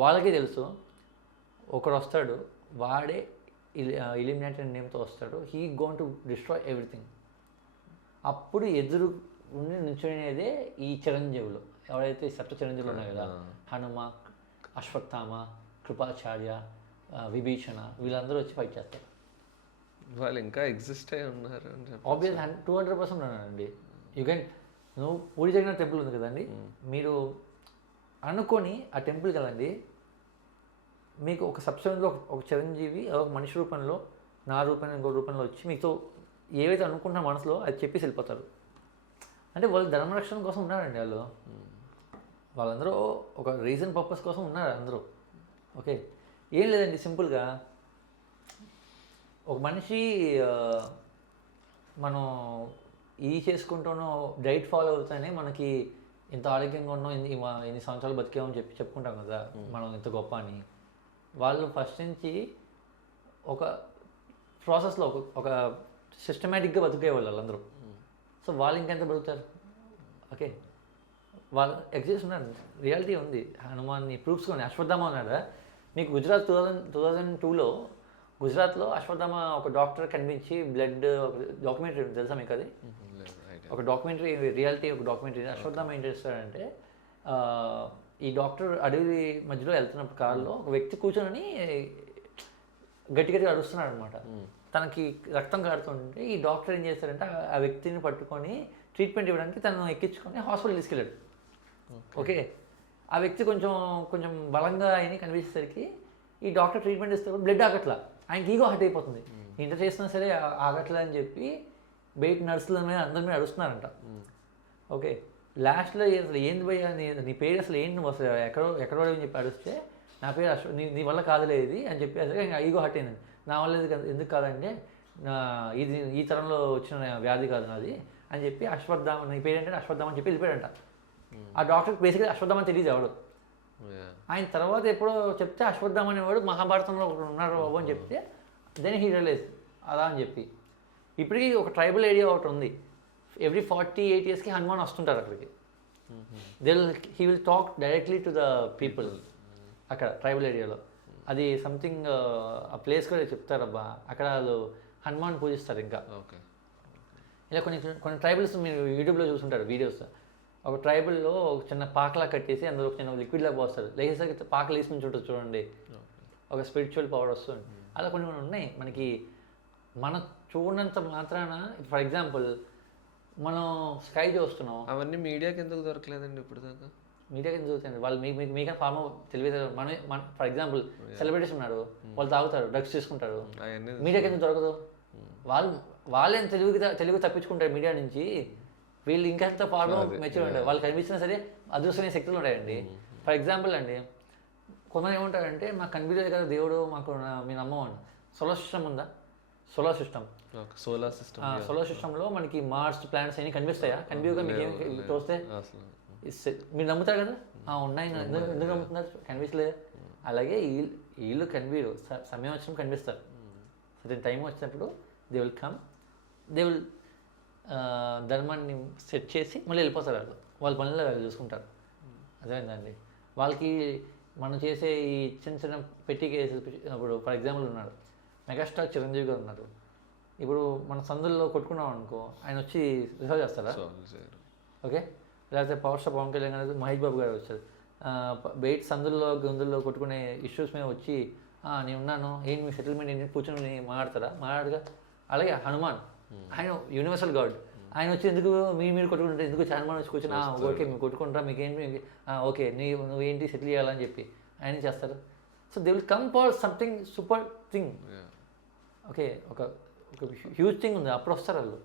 వాళ్ళకే తెలుసు, ఒకడు వస్తాడు, వాడే ఇలిమినేటెడ్ నేమ్తో వస్తాడు. He gone to destroy everything. అప్పుడు ఎదురు ఉండి నుంచునేదే ఈ చిరంజీవులు, ఎవరైతే సప్త చిరంజీవులు ఉన్నాయి కదా, హనుమ, అశ్వత్థామ, కృపాచార్య, విభీషణ, వీళ్ళందరూ వచ్చి ఫైట్ చేస్తారు. వాళ్ళు ఇంకా ఎగ్జిస్ట్ అయి ఉన్నారు. ఆబ్వియస్ 200% ఉన్నారండి. You can Puri Jagannath temple ఉంది కదండి, మీరు అనుకొని ఆ టెంపుల్కి వెళ్ళండి. మీకు ఒక సబ్స్టెన్స్లో ఒక చిరంజీవి ఒక మనిషి రూపంలో, నా రూపంలో, ఇంకో రూపంలో వచ్చి మీతో ఏవైతే అనుకుంటున్న మనసులో అది చెప్పేసి వెళ్ళిపోతారు. అంటే వాళ్ళు ధర్మరక్షణ కోసం ఉన్నారండి. వాళ్ళందరూ ఒక రీజన్ పర్పస్ కోసం ఉన్నారు అందరూ. ఓకే, ఏం లేదండి, సింపుల్గా ఒక మనిషి మనం చేసుకుంటానో డైట్ ఫాలో అవుతానే మనకి ఇంత ఆరోగ్యంగా ఉన్నాం, ఇన్ని సంవత్సరాలు బతికేమని చెప్పుకుంటాం కదా మనం ఇంత గొప్ప అని. వాళ్ళు ఫస్ట్ నుంచి ఒక ప్రాసెస్లో ఒక సిస్టమేటిక్గా బతికేవాళ్ళు వాళ్ళందరూ. సో వాళ్ళు ఇంకెంత బతుకుతారు? ఓకే, వాళ్ళు ఎగ్జిస్ట్ ఉన్నారు, రియాలిటీ ఉంది. హనుమాన్ని ప్రూఫ్స్ కొన్ని అశ్వత్థామ ఉన్నాడా మీకు గుజరాత్ 2002లో గుజరాత్లో అశ్వత్థామ ఒక డాక్టర్ కనిపించి బ్లడ్ డాక్యుమెంటరీ ఉంది తెలుసా మీకు? అది ఒక డాక్యుమెంటరీ, రియాలిటీ ఒక డాక్యుమెంటరీ. అశ్వత్థామ ఏం చేస్తాడంటే ఈ డాక్టర్ అడవి మధ్యలో వెళ్తున్నప్పుడు కారులో ఒక వ్యక్తి కూర్చొని గట్టి గట్టిగా అరుస్తున్నాడు అనమాట. తనకి రక్తం కారుతుంటే ఈ డాక్టర్ ఏం చేస్తాడంటే ఆ వ్యక్తిని పట్టుకొని ట్రీట్మెంట్ ఇవ్వడానికి తను ఎక్కించుకొని హాస్పిటల్ తీసుకెళ్ళాడు. ఓకే, ఆ వ్యక్తి కొంచెం కొంచెం బలంగా అయిన కనిపించేసరికి ఈ డాక్టర్ ట్రీట్మెంట్ ఇస్తే బ్లడ్ ఆగట్లా, ఆయనకి ఈగో హర్ట్ అయిపోతుంది. ఇంత చేసినా సరే ఆగట్లా అని చెప్పి బయట నర్సుల మీద అందరి మీద అడుస్తున్నారంట. ఓకే, లాస్ట్లో అసలు ఏంది భయ్యా నీ పేరు అసలు ఏంటి నువ్వు అసలు ఎక్కడో అని చెప్పి అడిస్తే నా పేరు నీ వల్ల కాదులే ఇది అని చెప్పి అసలు ఇంకా ఈగో హర్ట్ అయింది. నా వల్ల ఎందుకు కాదంటే ఇది ఈ తరంలో వచ్చిన వ్యాధి కాదు నాది అని చెప్పి అశ్వత్థామ, నీ పేరు ఏంటంటే అశ్వత్థామ అని చెప్పి వెళ్ళిపోయాడంట. ఆ డాక్టర్కి బేసిక్గా అశ్వత్థామ తెలియదు ఎవడు. ఆయన తర్వాత ఎప్పుడో చెప్తే అశ్వత్థామ అనేవాడు మహాభారతంలో ఒకడు ఉన్నాడు బాబు అని చెప్తే దెన్ హీ రియలైజ్ అలా అని చెప్పి. ఇప్పటికీ ఒక ట్రైబల్ ఏరియా ఒకటి ఉంది, ఎవ్రీ 48 yearsకి హనుమాన్ వస్తుంటారు అక్కడికి. He will talk directly to the people అక్కడ ట్రైబల్ ఏరియాలో. అది సంథింగ్ ఆ ప్లేస్ కూడా చెప్తారబ్బా, అక్కడ వాళ్ళు హనుమాన్ పూజిస్తారు. ఇంకా ఇలా కొన్ని ట్రైబల్స్ మీరు యూట్యూబ్లో చూసుంటారు వీడియోస్. ఒక ట్రైబల్లో ఒక చిన్న పాకలా కట్టేసి అందులో ఒక చిన్న లిక్విడ్లా పోస్తారు, లేచేసరికి పాకలు వేసి నుంచి ఉంటుంది చూడండి, ఒక స్పిరిచువల్ పవర్ వస్తుంది. అలా కొన్ని ఉన్నాయి మనకి. మనం చూడనంత మాత్రాన ఫర్ ఎగ్జాంపుల్ మనం స్కై చూస్తున్నాం, అవన్నీ మీడియాకి ఎందుకు దొరకలేదండి ఇప్పుడు దాకా? మీడియాకి ఎందుకు చూస్తుంది? వాళ్ళు మీకన్నా ఫార్మ్ తెలియదు. మన ఫర్ ఎగ్జాంపుల్ సెలబ్రిటీస్ ఉన్నారు, వాళ్ళు తాగుతారు, డ్రగ్స్ తీసుకుంటారు, మీడియాకి ఎందుకు దొరకదు? వాళ్ళేం తెలుగు తప్పించుకుంటారు మీడియా నుంచి. వీళ్ళు ఇంకెంత ఫార్మ్ మెచ్యూర్ ఉంటారు, వాళ్ళు కనిపించినా సరే అదృష్టమైన శక్తులు ఉంటాయండి. ఫర్ ఎగ్జాంపుల్ అండి, కొంతమంది ఏమంటారంటే మాకు కనిపించలేదు కదా దేవుడు, మాకు మీ నమ్మమని. సోలార్ సిస్టమ్ ఉందా? సోలార్ సిస్టంలో మనకి మార్స్ ప్లానెట్స్ అన్ని కనిపిస్తాయా? కనిపించగా మీకు ఏం తోస్తే మీరు నమ్ముతారు కదా, ఉన్నాయి ఎందుకు నమ్ముతున్నారు? కనిపించలేదు. అలాగే వీళ్ళు కనిపించరు, సమయం వచ్చినప్పుడు కనిపిస్తారు. సరే టైం వచ్చినప్పుడు they will come, they will ధర్మాన్ని సెట్ చేసి మళ్ళీ వెళ్ళిపోతారు. వాళ్ళ పనుల్లో వాళ్ళు చూసుకుంటారు. అదేంటండి వాళ్ళకి మనం చేసే ఈ చిన్న చిన్న పెట్టి కేసెస్. ఇప్పుడు ఫర్ ఎగ్జాంపుల్ ఉన్నాడు మెగాస్టార్ చిరంజీవి గారు ఉన్నారు. ఇప్పుడు మన సందుల్లో కొట్టుకున్నాం అనుకో, ఆయన వచ్చి రిసాల్వ్ చేస్తారా? ఓకే, లేకపోతే పవర్ స్టార్ పవన్ కళ్యాణ్ గారు, మహేష్ బాబు గారు వచ్చారు, బయట సందుల్లో గొంతుల్లో కొట్టుకునే ఇష్యూస్ మీద వచ్చి నేను ఉన్నాను ఏంటి మీ సెటిల్మెంట్ ఏంటి కూర్చొని మాట్లాడగా. అలాగే హనుమాన్, ఆయన యూనివర్సల్ గాడ్, ఆయన వచ్చి ఎందుకు మీరు కొట్టుకుంటే ఎందుకు హనుమాన్ వచ్చి కూర్చొని ఓకే మేము కొట్టుకుంటారా మీకేంటి ఓకే నువ్వేంటి సెటిల్ చేయాలని చెప్పి ఆయన చేస్తారు. So they will come for something super thing. Okay, ఒక హ్యూజ్ థింగ్ ఉంది, అప్పుడు వస్తారు వాళ్ళు.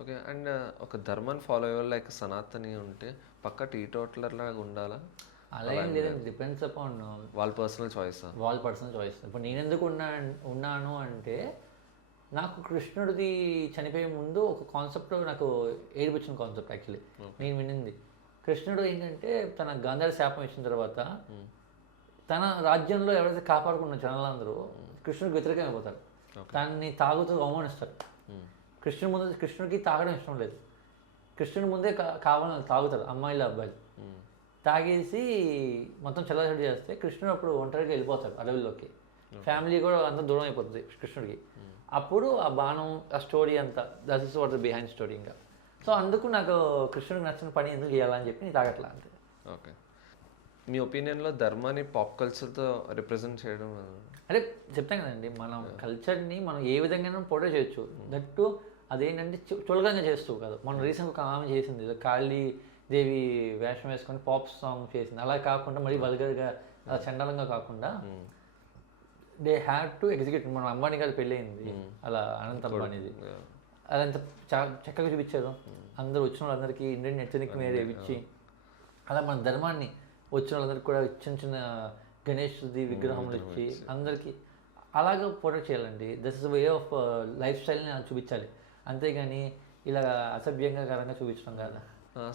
ఓకే, అండ్ ఒక ధర్మాన్ని ఫాలో అయ్యే లైక్ సనాతని ఉంటే పక్క టీటోటలర్ లాగా ఉండాలా? అలా ఏం లేదండి, డిపెండ్స్ అపాన్ వాళ్ళ పర్సనల్ చాయిస్. ఇప్పుడు నేను ఎందుకు ఉన్నాను అంటే నాకు కృష్ణుడిది చనిపోయే ముందు ఒక కాన్సెప్ట్ నాకు ఏడిపించిన కాన్సెప్ట్ యాక్చువల్లీ నేను వినింది. కృష్ణుడు ఏంటంటే తన గాంధారి శాపం ఇచ్చిన తర్వాత తన రాజ్యంలో ఎవరైతే కాపాడుకున్న జనాలందరూ కృష్ణుడికి వ్యతిరేకం అయిపోతారు, దాన్ని తాగుతూ అవమానిస్తారు. కృష్ణుడికి తాగడం ఇష్టం లేదు, కృష్ణుడి ముందే కావాలని తాగుతారు అమ్మాయిలు అబ్బాయిలు. తాగేసి మొత్తం చల్లచడి చేస్తే కృష్ణుడు అప్పుడు ఒంటరిగా వెళ్ళిపోతాడు అడవిలోకి, ఫ్యామిలీ కూడా అంతా దూరం అయిపోతుంది కృష్ణుడికి. అప్పుడు ఆ బాణం ఆ స్టోరీ అంతా that is what the behind story. ఇంకా సో అందుకు నాకు కృష్ణుడికి నచ్చిన పని ఎందుకు చేయాలని చెప్పి నేను తాగట్లా అంతే. ఓకే, మీ ఒపీనియన్లో ధర్మాన్ని పాప్ కల్చర్తో రిప్రజెంట్ చేయడం అంటే చెప్తాం కదండి, మనం కల్చర్ని మనం ఏ విధంగా పోర్ట్రే చేయొచ్చు. దట్టు అదేంటంటే చులకంగా చేస్తూ కాదు. మనం రీసెంట్ ఒక ఆమె చేసింది కాళీ దేవి వేషం వేసుకొని పాప్ సాంగ్ చేసింది, అలా కాకుండా మరీ వల్గర్గా అలా చండాలంగా కాకుండా దే హ్యావ్ టు ఎగ్జిక్యూట్. మన అంబానీ గారి పెళ్ళి అయింది అలా, అనంత అంబానీది, అదంతా చక్కగా చూపించారు. అందరూ వచ్చిన వాళ్ళందరికీ ఇండియన్ ఎథనిక్ మీద ఇచ్చి అలా మన ధర్మాన్ని వచ్చిన వాళ్ళందరికీ కూడా చిన్న చిన్న గణేష్ది విగ్రహములు ఇచ్చి అందరికీ అలాగే పోర్ట్రేట్ చేయాలండి. This is way of life స్టైల్ని చూపించాలి, అంతేగాని ఇలా అసభ్యంగా కరంగా చూపించడం కాదు.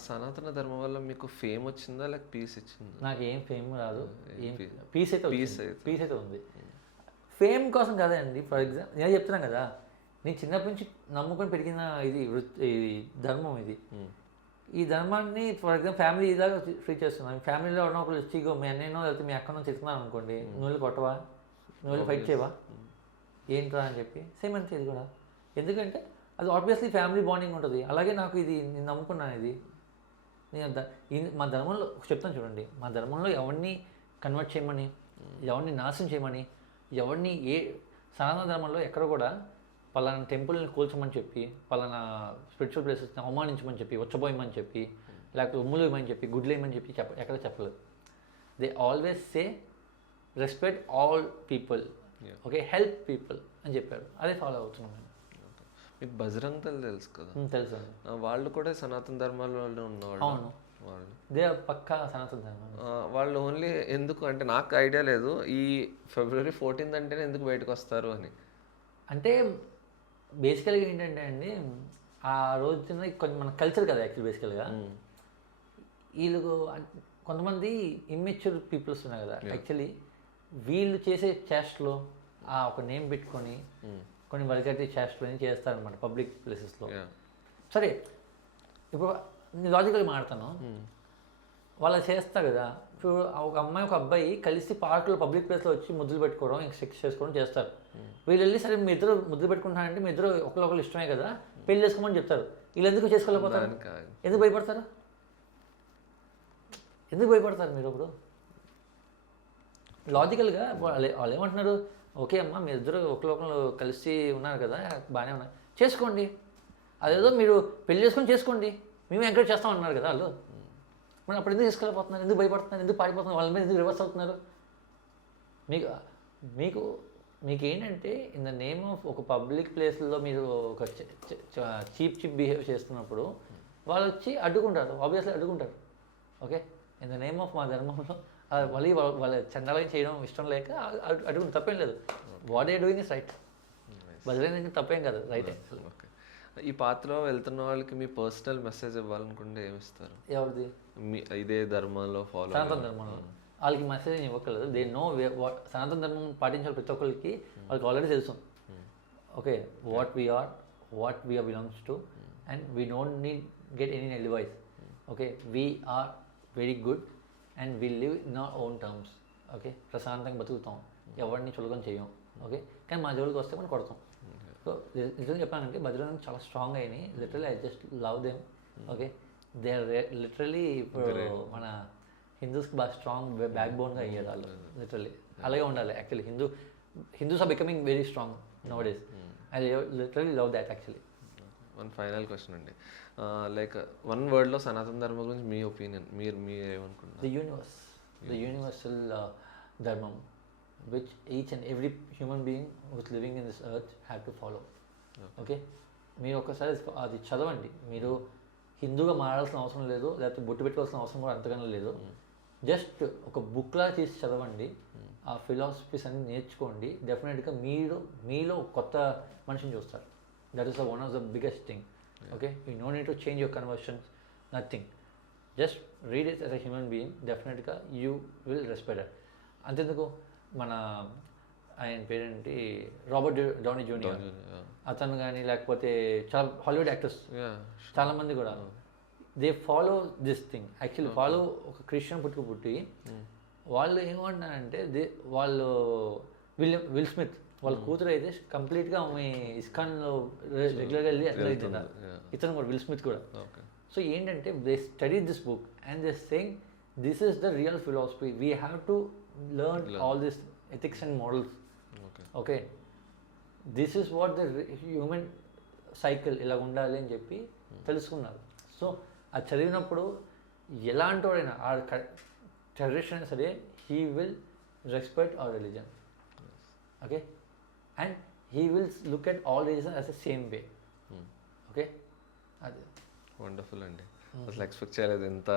సనాతన ధర్మం వల్ల మీకు ఫేమ్ వచ్చిందా లేక పీస్ ఇచ్చిందా? నాకు ఏం ఫేమ్ రాదు, ఏం పీస్ అయితే ఉంది. ఫేమ్ కోసం కదండి. ఫర్ ఎగ్జాంపుల్ నేను చెప్తున్నాను కదా, నేను చిన్నప్పటి నుంచి నమ్ముకొని పెరిగిన ఇది ఇది ధర్మం ఇది. ఈ ధర్మాన్ని ఫర్ ఎగ్జాంపుల్ ఫ్యామిలీ ఇలాగా ట్రీట్ చేస్తున్నాను. ఫ్యామిలీలో ఉన్న ఒకళ్ళు వచ్చి మీ అన్నయ్యనో లేకపోతే మీ అక్కనో తిరుగుతున్నాను అనుకోండి, నువ్వు కొట్టవా, నువ్వు ఫైట్ చేయవా, ఏంట్రా అని చెప్పి సేమ్ అంతే ఇది కూడా. ఎందుకంటే అది ఆబ్వియస్లీ ఫ్యామిలీ బాండింగ్ ఉంటుంది. అలాగే నాకు ఇది నేను నమ్ముకున్నాను. ఇది నేను మా ధర్మంలో చెప్తాను చూడండి, మా ధర్మంలో ఎవరిని కన్వర్ట్ చేయమని, ఎవరిని నాశనం చేయమని, ఎవరిని సనాతన ధర్మంలో ఎక్కడ కూడా పలానా టెంపుల్ని కూల్చమని చెప్పి, పలానా స్పిరిచువల్ ప్లేసెస్ని అవమానించమని చెప్పి, వచ్చబోయమని చెప్పి, లేకపోతే ఉమ్ములు వేయమని చెప్పి, గుడ్లు వేయమని చెప్పి ఎక్కడ చెప్పలేదు. They always say respect all people, okay, help people అని చెప్పారు. అదే ఫాలో అవుతున్నాం మేము. మీకు బజరంగ్ దళ్ తెలుసు కదా? తెలుసు అండి. వాళ్ళు కూడా సనాతన ధర్మాల్లో ఉన్నవాళ్ళు. అవును, వాళ్ళు దే పక్కా సనాతన ధర్మం. వాళ్ళు ఓన్లీ ఎందుకు అంటే నాకు ఐడియా లేదు, ఈ February 14th అంటేనే ఎందుకు బయటకు వస్తారు అని. అంటే బేసికల్గా ఏంటంటే అండి, ఆ రోజున కొంచెం మన కల్చర్ కదా యాక్చువల్ బేసికల్గా. వీళ్ళు కొంతమంది ఇమ్మెచ్యూర్ పీపుల్స్ ఉన్నారు కదా, యాక్చువల్లీ వీళ్ళు చేసే చేష్టలో ఆ ఒక నేమ్ పెట్టుకొని కొన్ని వల్గారిటీ చేష్టలు అని చేస్తారనమాట పబ్లిక్ ప్లేసెస్లో. సరే, ఇప్పుడు నేను లాజికల్గా మాట్లాడతాను. వాళ్ళు చేస్తారు కదా, ఇప్పుడు ఒక అమ్మాయి ఒక అబ్బాయి కలిసి పార్కులో పబ్లిక్ ప్లేస్లో వచ్చి ముద్దులు పెట్టుకోవడం, ఇంకా సెక్స్ చేసుకోవడం చేస్తారు. వీళ్ళు వెళ్ళి సరే మీ ఇద్దరు ముద్దులు పెట్టుకుంటారంటే మీ ఇద్దరు ఒకరు ఇష్టమే కదా, పెళ్లి చేసుకోమని చెప్తారు. వీళ్ళు ఎందుకు చేసుకోలేకపోతారు? ఎందుకు భయపడతారు? ఎందుకు భయపడతారు మీరు? ఇప్పుడు లాజికల్గా వాళ్ళు ఏమంటున్నారు, ఓకే అమ్మ మీ ఇద్దరు ఒకరు కలిసి ఉన్నారు కదా, బాగానే ఉన్నారు, చేసుకోండి. అదేదో మీరు పెళ్లి చేసుకోండి, మేము ఎంకరేజ్ చేస్తామన్నారు కదా వాళ్ళు. మరి అప్పుడు ఎందుకు తీసుకెళ్ళిపోతున్నారు? ఎందుకు భయపడుతున్నారు? ఎందుకు పారిపోతున్నారు? వాళ్ళ మీద ఎందుకు రివర్స్ అవుతున్నారు? మీకు మీకు ఏంటంటే ఇన్ ద నేమ్ ఆఫ్ ఒక పబ్లిక్ ప్లేస్లో మీరు ఒక చీప్ బిహేవ్ చేస్తున్నప్పుడు వాళ్ళు వచ్చి అడ్డుకుంటారు, ఆబ్వియస్లీ అడ్డుకుంటారు. Okay, in the name of మా ధర్మంలో మళ్ళీ వాళ్ళ చండాలని చేయడం ఇష్టం లేక అడ్డుకుంటారు, తప్పేం లేదు. What a doing is right. బదిలీ తప్పేం కాదు, రైటే. ఈ పాత్రలో వెళ్తున్న వాళ్ళకి మీ పర్సనల్ మెసేజ్ ఇవ్వాలనుకుంటే ఏమిస్తారు? ఎవరిది? మీ ఇదే ధర్మంలో ఫాలో, సనాతన ధర్మంలో వాళ్ళకి మెసేజ్ ఇవ్వకలేదు. దే నో సనాతన ధర్మం పాటించాలి ప్రతి ఒక్కరికి, వాళ్ళకి ఆల్రెడీ తెలుసు. Okay, what we're belongs to, and we don't need get any advice. Okay, we're very good and we live in our own terms. Okay, ప్రశాంతంగా బతుకుతాం, ఎవరిని చులకం చేయం. ఓకే, కానీ మా జోలికి వస్తే మనం కొడతాం. సో నిజంగా చెప్పానంటే బద్రీనాథ్ చాలా స్ట్రాంగ్ అయినాయి. Literally I just love them. Okay, they are literally ఇప్పుడు మన హిందూస్కి బాగా స్ట్రాంగ్ బ్యాక్ బోన్గా అయ్యారు వాళ్ళు. లిటరలీ అలాగే ఉండాలి actually. Hindus are becoming very strong nowadays. I literally love that actually. One final question అండి, లైక్ వన్ వర్డ్లో సనాతన ధర్మం గురించి మీ ఒపీనియన్, మీరు ఏమనుకుంటున్నారు? The universal dharma which each and every human being who's living in this earth have to follow. Okay, మీరు ఒక్కసారి అది చదవండి. మీరు హిందూగా మారాల్సిన అవసరం లేదు, లేకపోతే బొట్టు పెట్టుకోవాల్సిన అవసరం కూడా అంతగానో లేదు. జస్ట్ ఒక బుక్లా తీసి చదవండి, ఆ ఫిలాసఫీస్ అన్ని నేర్చుకోండి. డెఫినెట్గా మీలో కొత్త మనిషిని చూస్తారు. That is one of the biggest thing. Okay, you know need to change your conversions, nothing. Just read it as a human being. డెఫినెట్గా యూ విల్ రెస్పెక్ట్ ఇట్. అంతెందుకు మన ఆయన పేరేంటి, రాబర్ట్ డౌనీ జూనియర్, అతను కానీ లేకపోతే చాలా హాలీవుడ్ యాక్టర్స్ చాలామంది కూడా they follow this thing. Actually follow ఒక క్రిస్టియన్ పుట్టి వాళ్ళు ఏమంటున్నారంటే వాళ్ళు విల్ స్మిత్ వాళ్ళ కూతురు అయితే కంప్లీట్గా ఆమె ఇస్కాన్లో రెగ్యులర్గా వెళ్ళి అట్లా అవుతున్నారు. ఇతను కూడా విల్ స్మిత్ కూడా. సో ఏంటంటే they study this book and they saying this is the real philosophy. We have to learn all this ethics and morals. Okay, this is what the human cycle ఇలా ఉండాలి అని చెప్పి తెలుసుకున్నారు. So అది చదివినప్పుడు ఎలాంటి వాడైనా ఆ టెర్రరిస్ట్ అయినా సరే he will respect hour religion. Okay, and he will look at all religion as the same way. Okay, అది వండర్ఫుల్ అండి. అసలు ఎక్స్పెక్ట్ చేయలేదు ఎంత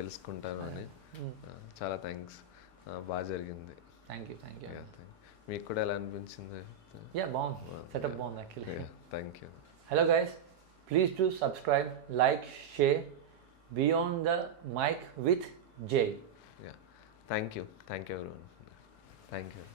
తెలుసుకుంటాను అని. చాలా థ్యాంక్స్, బాగా జరిగింది. Thank you. మీకు కూడా ఎలా అనిపించింది? బాగుంది, సెటప్ బాగుంది actually. Thank you. Hello guys, please to subscribe, like, share beyond the mic with Jay. Thank you everyone. Thank you.